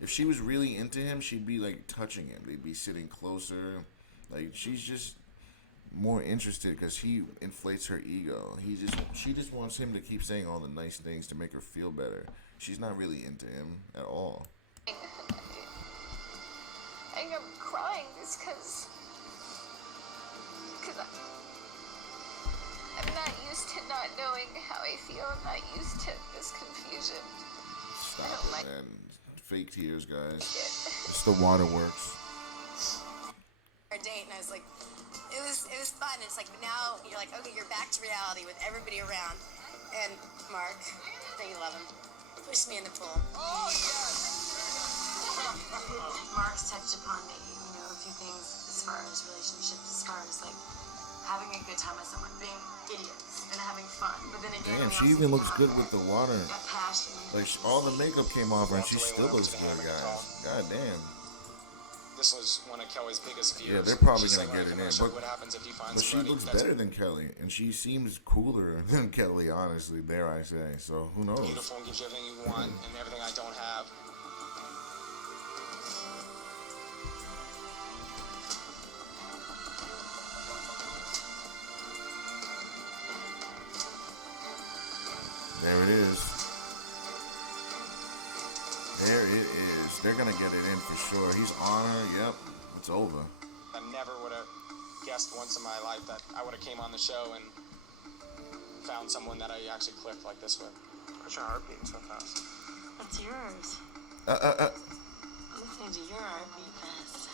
If she was really into him, she'd be like touching him. They'd be sitting closer. Like, she's just more interested because he inflates her ego. She just wants him to keep saying all the nice things to make her feel better. She's not really into him at all. I think I'm crying just because I'm not used to not knowing how I feel. I'm not used to this confusion. Stop it, man. Fake tears, guys. It's the waterworks. Our date, and I was like, it was fun. It's like now you're like, okay, you're back to reality with everybody around. And Mark, that you love him, pushed me in the pool. Oh, yes! Mark's touched upon a few things as far as relationships, as far as like having a good time with someone, being idiots and having fun. But then again, damn, she even looks good with the water. That passion. Like, all the makeup came off her and she still looks good, guys. God damn. This was one of Kelly's biggest fears. Yeah, they're probably She's gonna like, get it I'm in. not sure what happens if he finds But she somebody looks that's better than Kelly, and she seems cooler than Kelly, honestly, dare I say. So, who knows? beautiful and gives you everything you want and everything I don't have. There it is. There it is. They're gonna get it in for sure. He's on her. Yep. It's over. I never would have guessed once in my life that I would have came on the show and found someone that I actually clicked like this with. What's your heart beating so fast? What's yours? Listening to your heartbeat fast.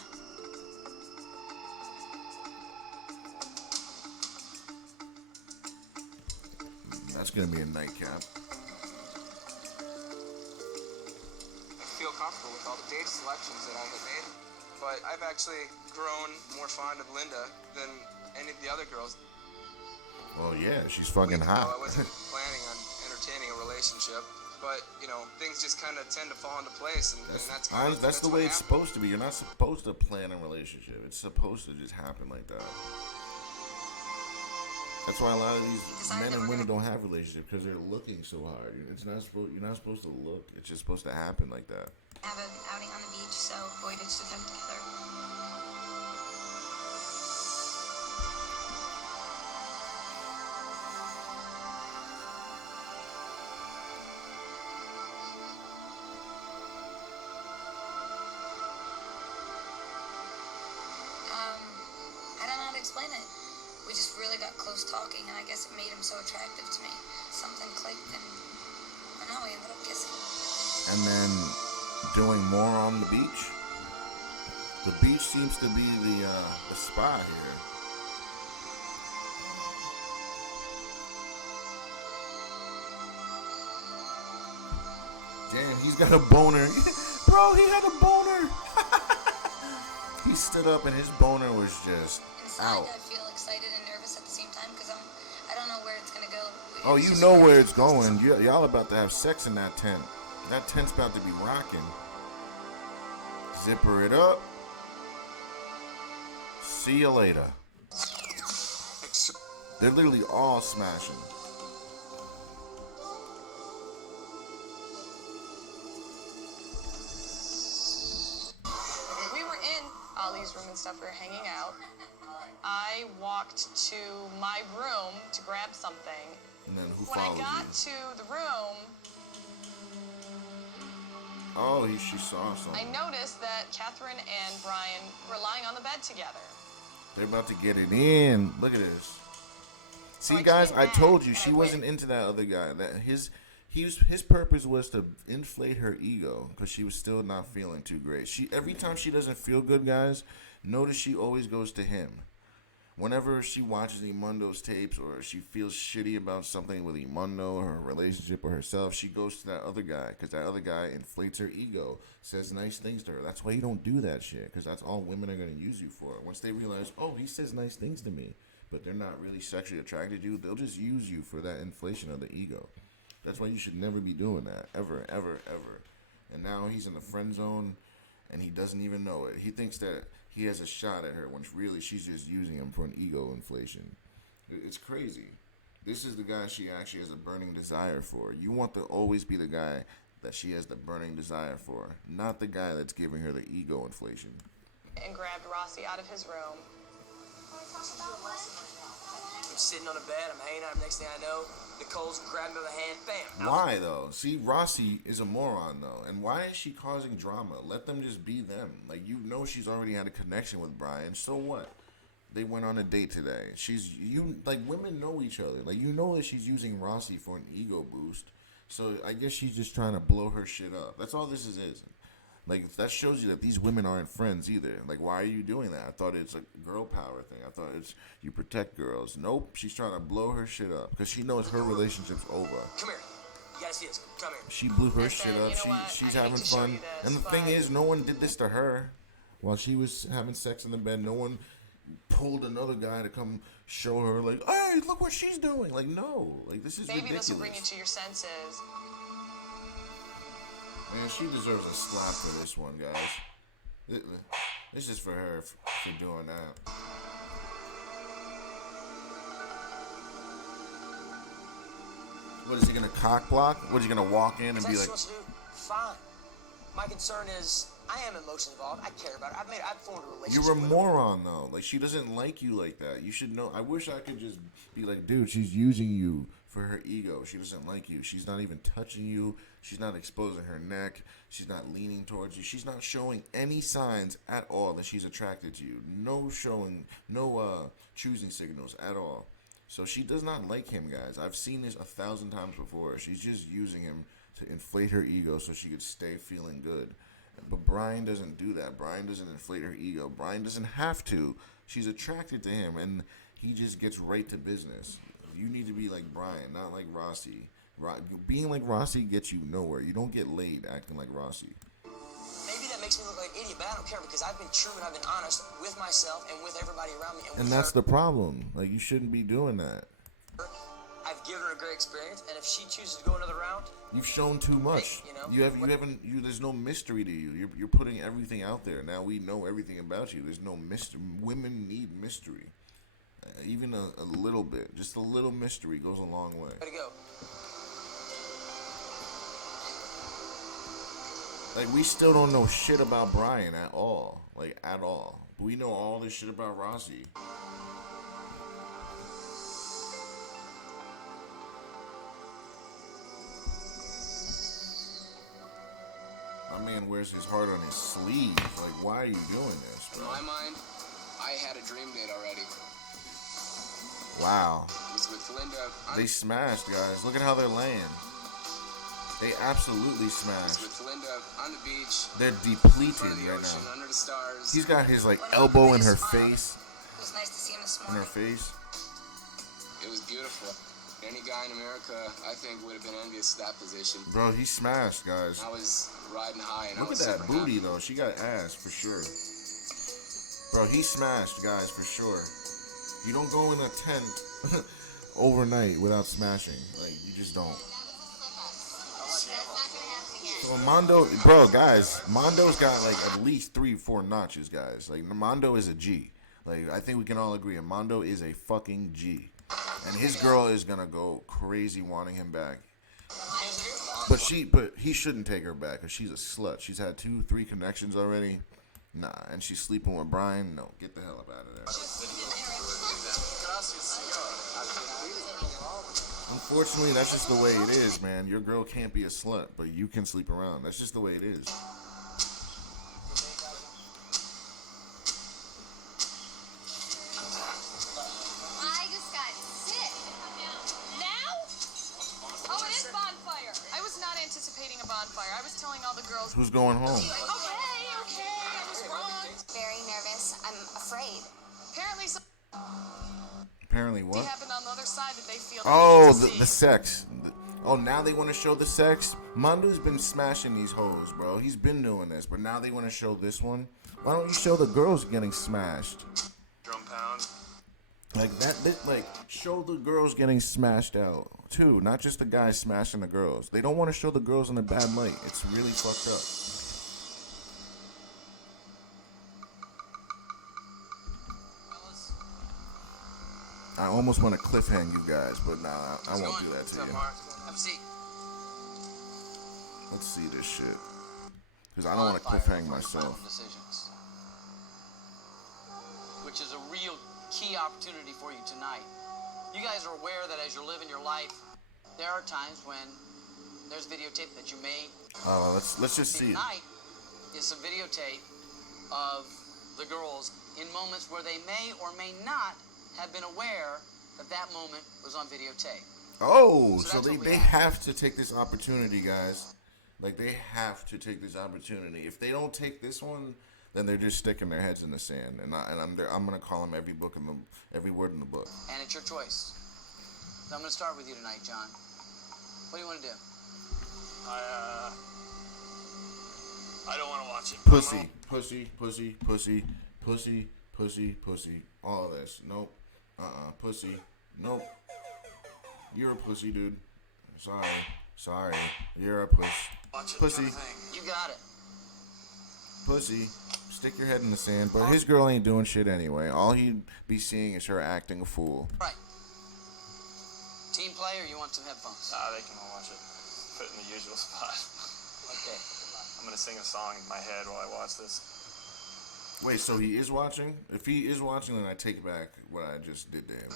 That's gonna be a nightcap. I feel comfortable with all the date selections that I have made, but I've actually grown more fond of Linda than any of the other girls. Well, yeah, she's fucking hot. I wasn't planning on entertaining a relationship, but things just kind of tend to fall into place, and That's the what way it's happened. supposed to be. You're not supposed to plan a relationship. It's supposed to just happen like that. That's why a lot of these men and women don't have relationships, because they're looking so hard. You're not supposed to look. It's just supposed to happen like that. Have an outing on the beach, so boy ditched the tent together. I don't know how to explain it. We just really got close talking, and I guess it made him so attractive to me. Something clicked, and I don't know, we ended up kissing. And then doing more on the beach. The beach seems to be the spot here. Damn, he's got a boner. Bro, he had a boner. He stood up and his boner was just Inside, out. I feel excited and nervous at the same time because I don't know where it's gonna go. Oh, you know where it's going. Y'all about to have sex in that tent. That tent's about to be rocking. Zipper it up. See you later. They're literally all smashing. We were in Ollie's room and stuff. We were hanging out. I walked to my room to grab something. And then who When I followed got you? to the room, Oh, she saw I something. noticed that Catherine and Brian were lying on the bed together. They're about to get it in. Look at this. See, guys, I told you she wasn't into that other guy. That his purpose was to inflate her ego because she was still not feeling too great. Every time she doesn't feel good, guys, notice she always goes to him. Whenever she watches Imundo's tapes or she feels shitty about something with Imundo or her relationship or herself, she goes to that other guy because that other guy inflates her ego, says nice things to her. That's why you don't do that shit, because that's all women are going to use you for. Once they realize, oh, he says nice things to me, but they're not really sexually attracted to you, they'll just use you for that inflation of the ego. That's why you should never be doing that, ever, ever, ever. And now he's in the friend zone, and he doesn't even know it. He thinks that he has a shot at her when really she's just using him for an ego inflation. It's crazy. This is the guy she actually has a burning desire for. You want to always be the guy that she has the burning desire for, not the guy that's giving her the ego inflation. And grabbed Rossi out of his room. I'm sitting on a bed, I'm hanging out, next thing I know, Nicole's grabbing me by the hand, bam. Why though? See, Rossi is a moron though, and why is she causing drama? Let them just be them. Like, you know, she's already had a connection with Brian. So what? They went on a date today. Like, women know each other. Like, you know that she's using Rossi for an ego boost. So I guess she's just trying to blow her shit up. That's all this is. Like, that shows you that these women aren't friends either. Like, why are you doing that? I thought it's a girl power thing. I thought it's you protect girls. Nope, she's trying to blow her shit up because she knows her relationship's over. Come here. You gotta see this. Come here. She blew her shit up. She's having fun. And the thing is, no one did this to her while she was having sex in the bed. No one pulled another guy to come show her, like, hey, look what she's doing. Like, no. Like, this is Maybe ridiculous. this will bring you to your senses. Man, she deserves a slap for this one, guys. This is for her for doing that. What, is he gonna cock block? What, is he gonna walk in and be like... Fine. My concern is, I am emotionally involved. I care about it. I've formed a relationship You're a with moron, though. Like, she doesn't like you like that. You should know. I wish I could just be like, dude, she's using you for her ego. She doesn't like you. She's not even touching you. She's not exposing her neck. She's not leaning towards you. She's not showing any signs at all that she's attracted to you. No choosing signals at all. So she does not like him, guys. I've seen this 1,000 times before. She's just using him to inflate her ego so she could stay feeling good. But Brian doesn't do that. Brian doesn't inflate her ego. Brian doesn't have to. She's attracted to him, and he just gets right to business. You need to be like Brian, not like Rossi. Being like Rossi gets you nowhere. You don't get laid acting like Rossi. Maybe that makes me look like an idiot, but I don't care because I've been true and I've been honest with myself and with everybody around me. And that's the problem. Like, you shouldn't be doing that. I've given her a great experience, and if she chooses to go another round, you've shown too much. There's no mystery to you. You're putting everything out there. Now we know everything about you. There's no mystery. Women need mystery. Even a little bit. Just a little mystery goes a long way. Way to go. Like, we still don't know shit about Brian at all. Like, at all. But we know all this shit about Rossi. My man wears his heart on his sleeve. Like, why are you doing this, bro? In my mind, I had a dream date already. Wow. It was with Linda. They smashed, guys. Look at how they're laying. They absolutely smashed. With Linda on the beach. They're depleted the right ocean, now. under the stars. He's got his, like, elbow in her face. It was nice to see him this In morning. her face. It was beautiful. Any guy in America, I think, would have been envious of that position. Bro, he smashed, guys. I was riding high, and Look I was at that super booty, happy. though. She got ass, for sure. Bro, he smashed, guys, for sure. You don't go in a tent overnight without smashing. Like, you just don't. So Mondo, bro, guys, Mondo's got, like, at least 3-4 notches, guys. Like, Mondo is a G. Like, I think we can all agree. Mondo is a fucking G. And his girl is gonna go crazy wanting him back. But he shouldn't take her back because she's a slut. She's had 2-3 connections already. Nah, and she's sleeping with Brian. No, get the hell up out of there. Unfortunately, that's just the way it is, man. Your girl can't be a slut, but you can sleep around. That's just the way it is. I just got sick. Now? Oh, it is bonfire. I was not anticipating a bonfire. I was telling all the girls. Who's going home? Okay, I was wrong. Very nervous. I'm afraid. Apparently, something Apparently what? happened on the other side that they feel. Oh, the sex. Oh, now they want to show the sex? Mondo's been smashing these hoes, bro. He's been doing this, but now they want to show this one? Why don't you show the girls getting smashed? Drum pound. Like that, like, show the girls getting smashed out, too. Not just the guys smashing the girls. They don't want to show the girls in a bad light. It's really fucked up. I almost want to cliffhang you guys, but nah, I won't do that to you. Have a seat. Let's see this shit. Because I don't want to cliffhang myself. Decisions, which is a real key opportunity for you tonight. You guys are aware that as you're living your life, there are times when there's videotape that you may. Oh, let's just see it. Tonight is some videotape of the girls in moments where they may or may not have been aware that that moment was on videotape. Oh, so they have to take this opportunity, guys. Like, they have to take this opportunity. If they don't take this one, then they're just sticking their heads in the sand. And I'm gonna call them every word in the book. And it's your choice. So I'm gonna start with you tonight, John. What do you want to do? I don't want to watch it. Pussy, pussy, pussy, pussy, pussy, pussy, pussy. All of this. Nope. Pussy. Nope. You're a pussy, dude. Sorry. You're a pussy. You got it. Pussy. Stick your head in the sand. But his girl ain't doing shit anyway. All he'd be seeing is her acting a fool. Right. Team play, or you want some headphones? Nah, they can all watch it. Put it in the usual spot. Okay. I'm gonna sing a song in my head while I watch this. Wait, so he is watching? If he is watching, then I take back what I just did to him.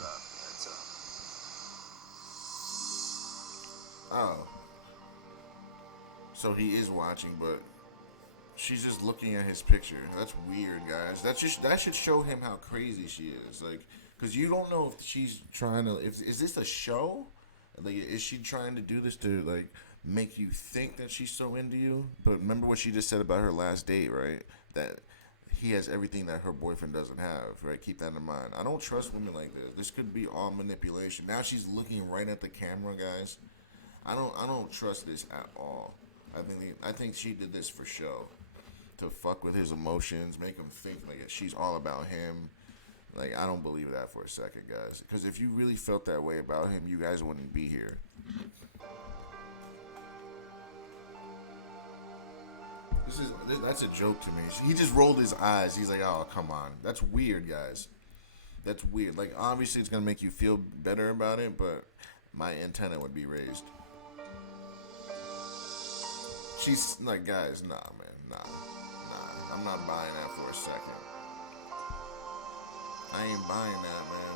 Oh. So he is watching, but she's just looking at his picture. That's weird, guys. That should show him how crazy she is. Like, because you don't know if she's trying to. Is this a show? Like, is she trying to do this to like make you think that she's so into you? But remember what she just said about her last date, right? That he has everything that her boyfriend doesn't have, right? Keep that in mind. I don't trust women like this. This could be all manipulation. Now she's looking right at the camera, guys. I don't trust this at all. I think she did this for show, to fuck with his emotions, make him think like she's all about him. Like, I don't believe that for a second, guys. Because if you really felt that way about him, you guys wouldn't be here. That's a joke to me. He just rolled his eyes. He's like, oh, come on. That's weird, guys. That's weird. Like, obviously it's going to make you feel better about it, but my antenna would be raised. She's like, guys, nah, man. Nah. I'm not buying that for a second. I ain't buying that, man.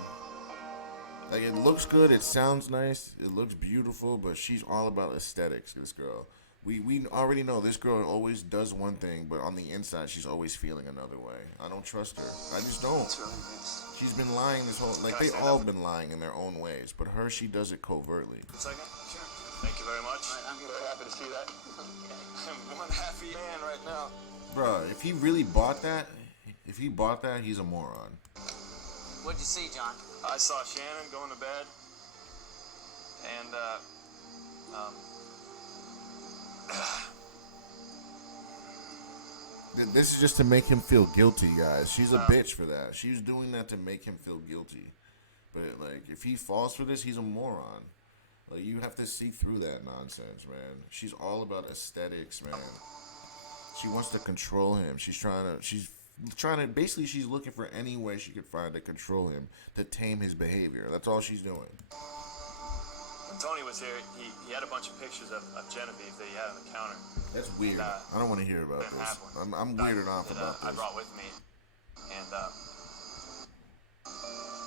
Like, it looks good. It sounds nice. It looks beautiful, but she's all about aesthetics, this girl. We already know this girl always does one thing, but on the inside, she's always feeling another way. I don't trust her. I just don't. That's really nice. She's been lying this whole... Like, they all been lying in their own ways, but her, she does it covertly. Second? Sure. Thank you very much. All right, I'm very happy to see that. I'm one happy man right now. Bruh, if he really bought that, he's a moron. What'd you see, John? I saw Shannon going to bed, and This is just to make him feel guilty, guys. She's a bitch for that. She's doing that to make him feel guilty. But, like, if he falls for this, he's a moron. Like, you have to see through that nonsense, man. She's all about aesthetics, man. She wants to control him. She's trying to, basically, she's looking for any way she could find to control him, to tame his behavior. That's all she's doing. When Tony was here, he had a bunch of pictures of Genevieve that he had on the counter. That's weird. I don't want to hear about this. I'm weirded off about this. I brought with me, and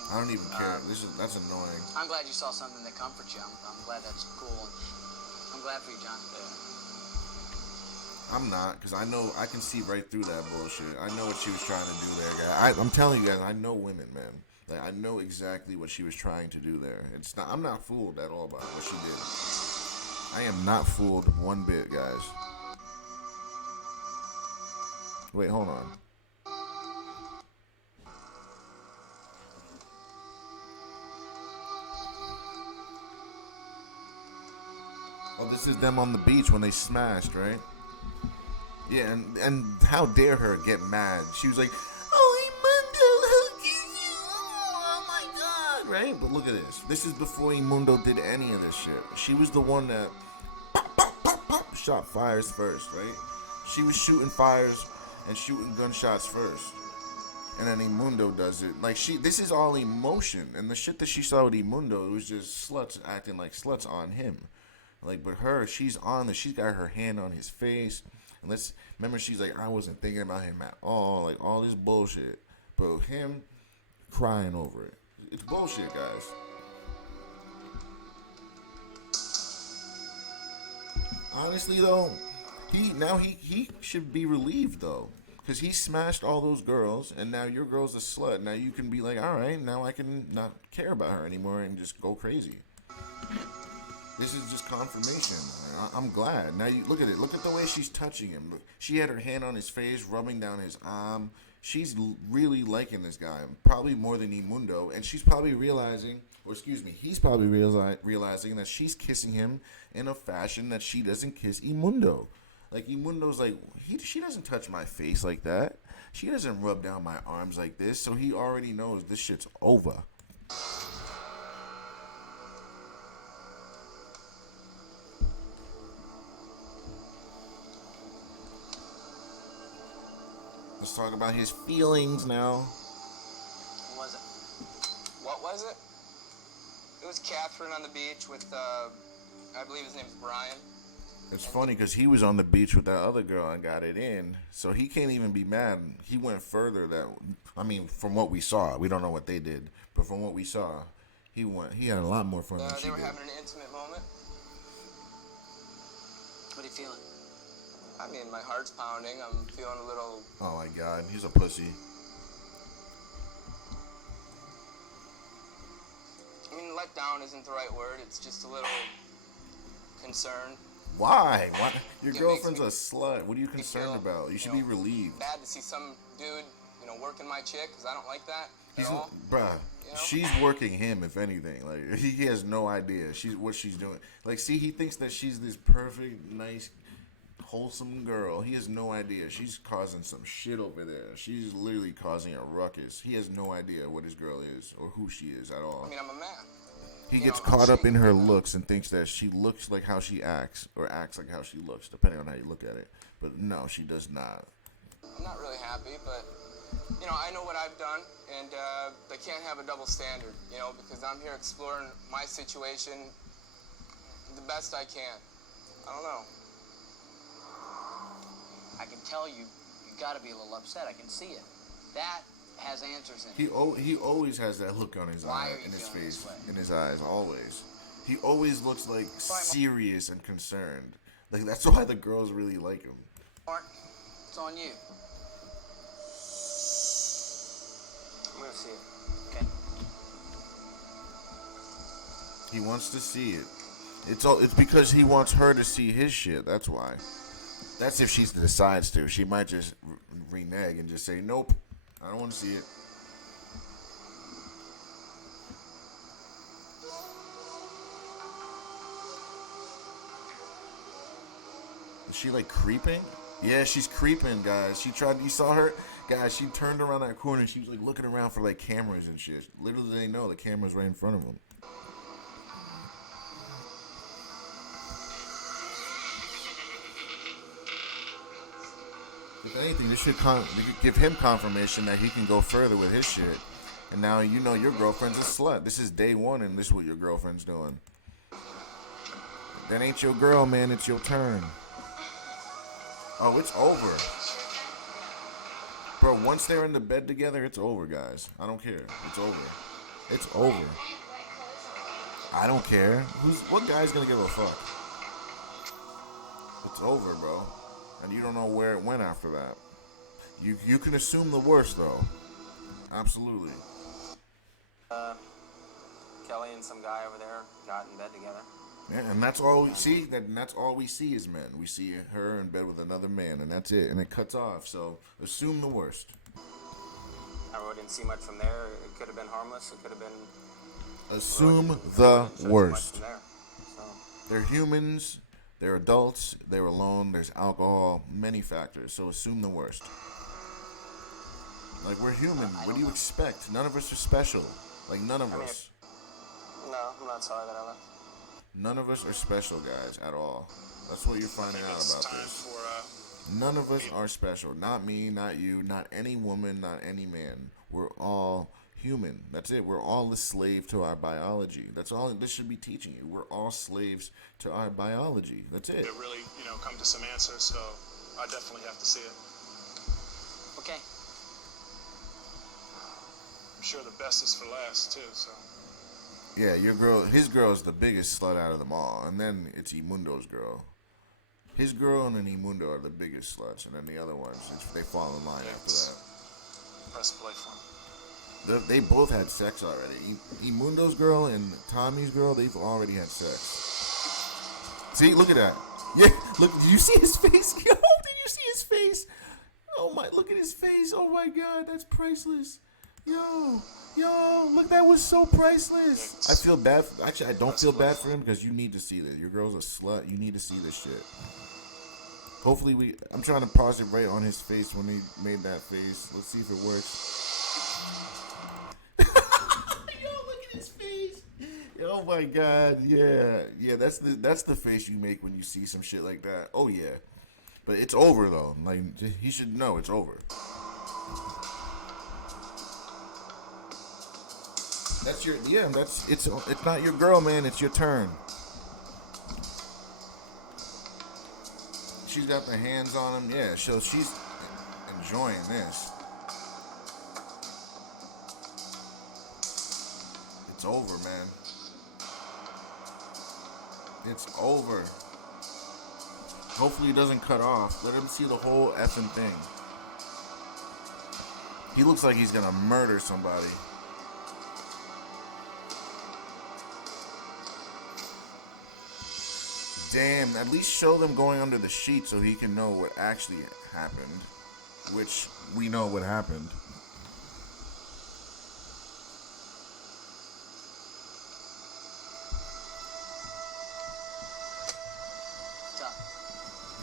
I don't even care. That's annoying. I'm glad you saw something that comforts you. I'm glad that's cool. And I'm glad for you, John. I'm not, because I know I can see right through that bullshit. I know what she was trying to do there. I'm telling you guys, I know women, man. Like, I know exactly what she was trying to do there. I'm not fooled at all by what she did. I am not fooled one bit, guys. Wait, hold on. Oh, this is them on the beach when they smashed, right? Yeah, and how dare her get mad? She was like, "Oh, Imundo, how can you? Oh my God!" Right? But look at this. This is before Imundo did any of this shit. She was the one that shot fires first, right? She was shooting fires and shooting gunshots first. And then Imundo does it. Like, this is all emotion. And the shit that she saw with Imundo, it was just sluts acting like sluts on him. Like, but her, she's on this. She's got her hand on his face. And remember, she's like, I wasn't thinking about him at all. Like, all this bullshit. But him crying over it. It's bullshit, guys. Honestly, though, he should be relieved, though. Because he smashed all those girls, and now your girl's a slut. Now you can be like, all right, now I can not care about her anymore and just go crazy. This is just confirmation. I'm glad. Now you look at it. Look at the way she's touching him. She had her hand on his face, rubbing down his arm. She's really liking this guy, probably more than Imundo. And she's probably realizing, or excuse me, he's probably realizing that she's kissing him in a fashion that she doesn't kiss Imundo. Like, Imundo's like, she doesn't touch my face like that. She doesn't rub down my arms like this. So he already knows this shit's over. Let's talk about his feelings now. What was it? It was Catherine on the beach with, I believe his name's Brian. It's funny because he was on the beach with that other girl and got it in, so he can't even be mad. He went further. From what we saw, we don't know what they did, but from what we saw, he had a lot more fun than she They were did. having an intimate moment. What are you feeling? I mean, my heart's pounding. I'm feeling a little... Oh my God, he's a pussy. I mean, let down isn't the right word. It's just a little concerned. Why? Your It girlfriend's a makes slut. What are you concerned about? You should be relieved. Bad to see some dude, working my chick, because I don't like that at all. Bruh, she's working him, if anything. Like, he has no idea what she's doing. Like, see, he thinks that she's this perfect, nice, wholesome girl. He has no idea. She's causing some shit over there. She's literally causing a ruckus. He has no idea what his girl is or who she is at all. I mean, I'm a man. He gets caught up in her looks and thinks that she looks like how she acts or acts like how she looks, depending on how you look at it. But no, she does not. I'm not really happy, but, I know what I've done, and they can't have a double standard, because I'm here exploring my situation the best I can. I don't know. I can tell you got to be a little upset. I can see it. That has answers in it. He always has that look on his eye, in his face, in his eyes, always. He always looks like serious and concerned. Like, that's why the girls really like him. Mark, it's on you. I'm gonna see it. Okay. He wants to see it. It's because he wants her to see his shit. That's why. That's if she decides to. She might just renege and just say, nope, I don't want to see it. Is she like creeping? Yeah, she's creeping, guys. You saw her? Guys, she turned around that corner and she was like looking around for like cameras and shit. Little did they know the camera's right in front of them. If anything, this should give him confirmation that he can go further with his shit. And now you know your girlfriend's a slut. This is day one, and this is what your girlfriend's doing. That ain't your girl, man. It's your turn. Oh, it's over. Bro, once they're in the bed together, it's over, guys. I don't care. It's over. It's over. I don't care. What guy's gonna give a fuck? It's over, bro. And you don't know where it went after that. You can assume the worst, though. Absolutely. Kelly and some guy over there got in bed together. Yeah, and that's all we see. That's all we see is men. We see her in bed with another man, and that's it. And it cuts off. So assume the worst. I really didn't see much from there. It could have been harmless. It could have been. Assume the worst. There, so. They're humans. They're adults. They're alone. There's alcohol. Many factors. So assume the worst. Like, we're human. What do you expect? None of us are special. Like, none of us. No, I'm not sorry that I left. None of us are special, guys, at all. That's what you're finding out about It's time this. for None of us are special. Not me, not you, not any woman, not any man. We're all human. That's it. We're all a slave to our biology. That's all this should be teaching you. We're all slaves to our biology. That's it. To really, come to some answers, so I definitely have to see it. Okay. I'm sure the best is for last, too, so. Yeah, his girl is the biggest slut out of them all. And then it's Imundo's girl. His girl and then Imundo are the biggest sluts. And then the other ones, they fall in line after that. Press play for him. They both had sex already. Imundo's girl and Tommy's girl, they've already had sex. See, look at that. Yeah, look, did you see his face? Yo, did you see his face? Oh my, look at his face. Oh my God, that's priceless. Yo, look, that was so priceless. I feel bad. Actually, I don't feel bad for him because you need to see this. Your girl's a slut. You need to see this shit. Hopefully I'm trying to pause it right on his face when he made that face. Let's see if it works. Yo, look at his face. Oh my God, yeah. That's the face you make when you see some shit like that. Oh yeah, but it's over though. Like he should know it's over. It's not your girl, man. It's your turn. She's got the hands on him. Yeah, so she's enjoying this. It's over, man. It's over. Hopefully it doesn't cut off. Let him see the whole effing thing. He looks like he's gonna murder somebody. Damn, at least show them going under the sheet so he can know what actually happened. Which we know what happened.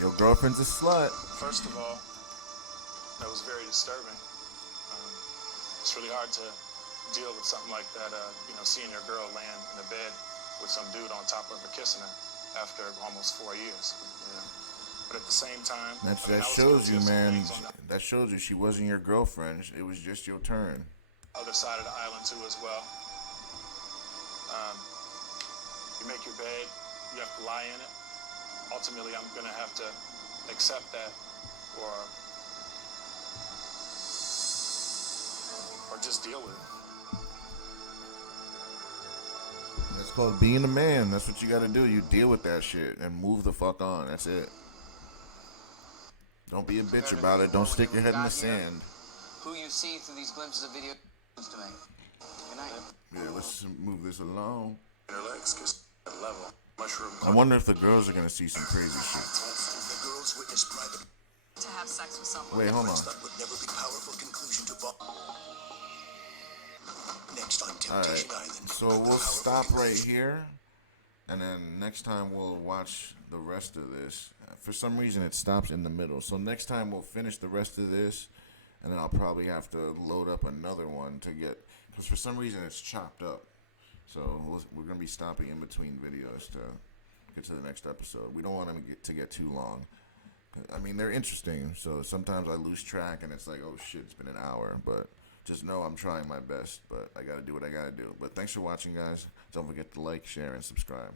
Your girlfriend's a slut. First of all, that was very disturbing. It's really hard to deal with something like that, seeing your girl laying in the bed with some dude on top of her kissing her after almost 4 years. But at the same time, that shows you, man. That shows you she wasn't your girlfriend. It was just your turn. Other side of the island too, as well. You make your bed, you have to lie in it. Ultimately, I'm gonna have to accept that, or just deal with it. That's called being a man. That's what you gotta do. You deal with that shit and move the fuck on. That's it. Don't be a bitch about it. Don't stick your head in the sand. Who you see through these glimpses of video to me. Good night. Yeah, let's move this along. Your legs kiss at level. Mushroom. I wonder if the girls are gonna see some crazy shit. The girls witnessed private To have sex with someone. Wait, hold on. that would never be powerful conclusion to next on All Temptation right, Island. so we'll stop right here, and then next time we'll watch the rest of this. For some reason, it stops in the middle. So next time we'll finish the rest of this, and then I'll probably have to load up another one to get, because for some reason it's chopped up. So we're going to be stopping in between videos to get to the next episode. We don't want them to get too long. I mean, they're interesting, so sometimes I lose track and it's like, oh shit, it's been an hour. But just know I'm trying my best, but I got to do what I got to do. But thanks for watching, guys. Don't forget to like, share, and subscribe.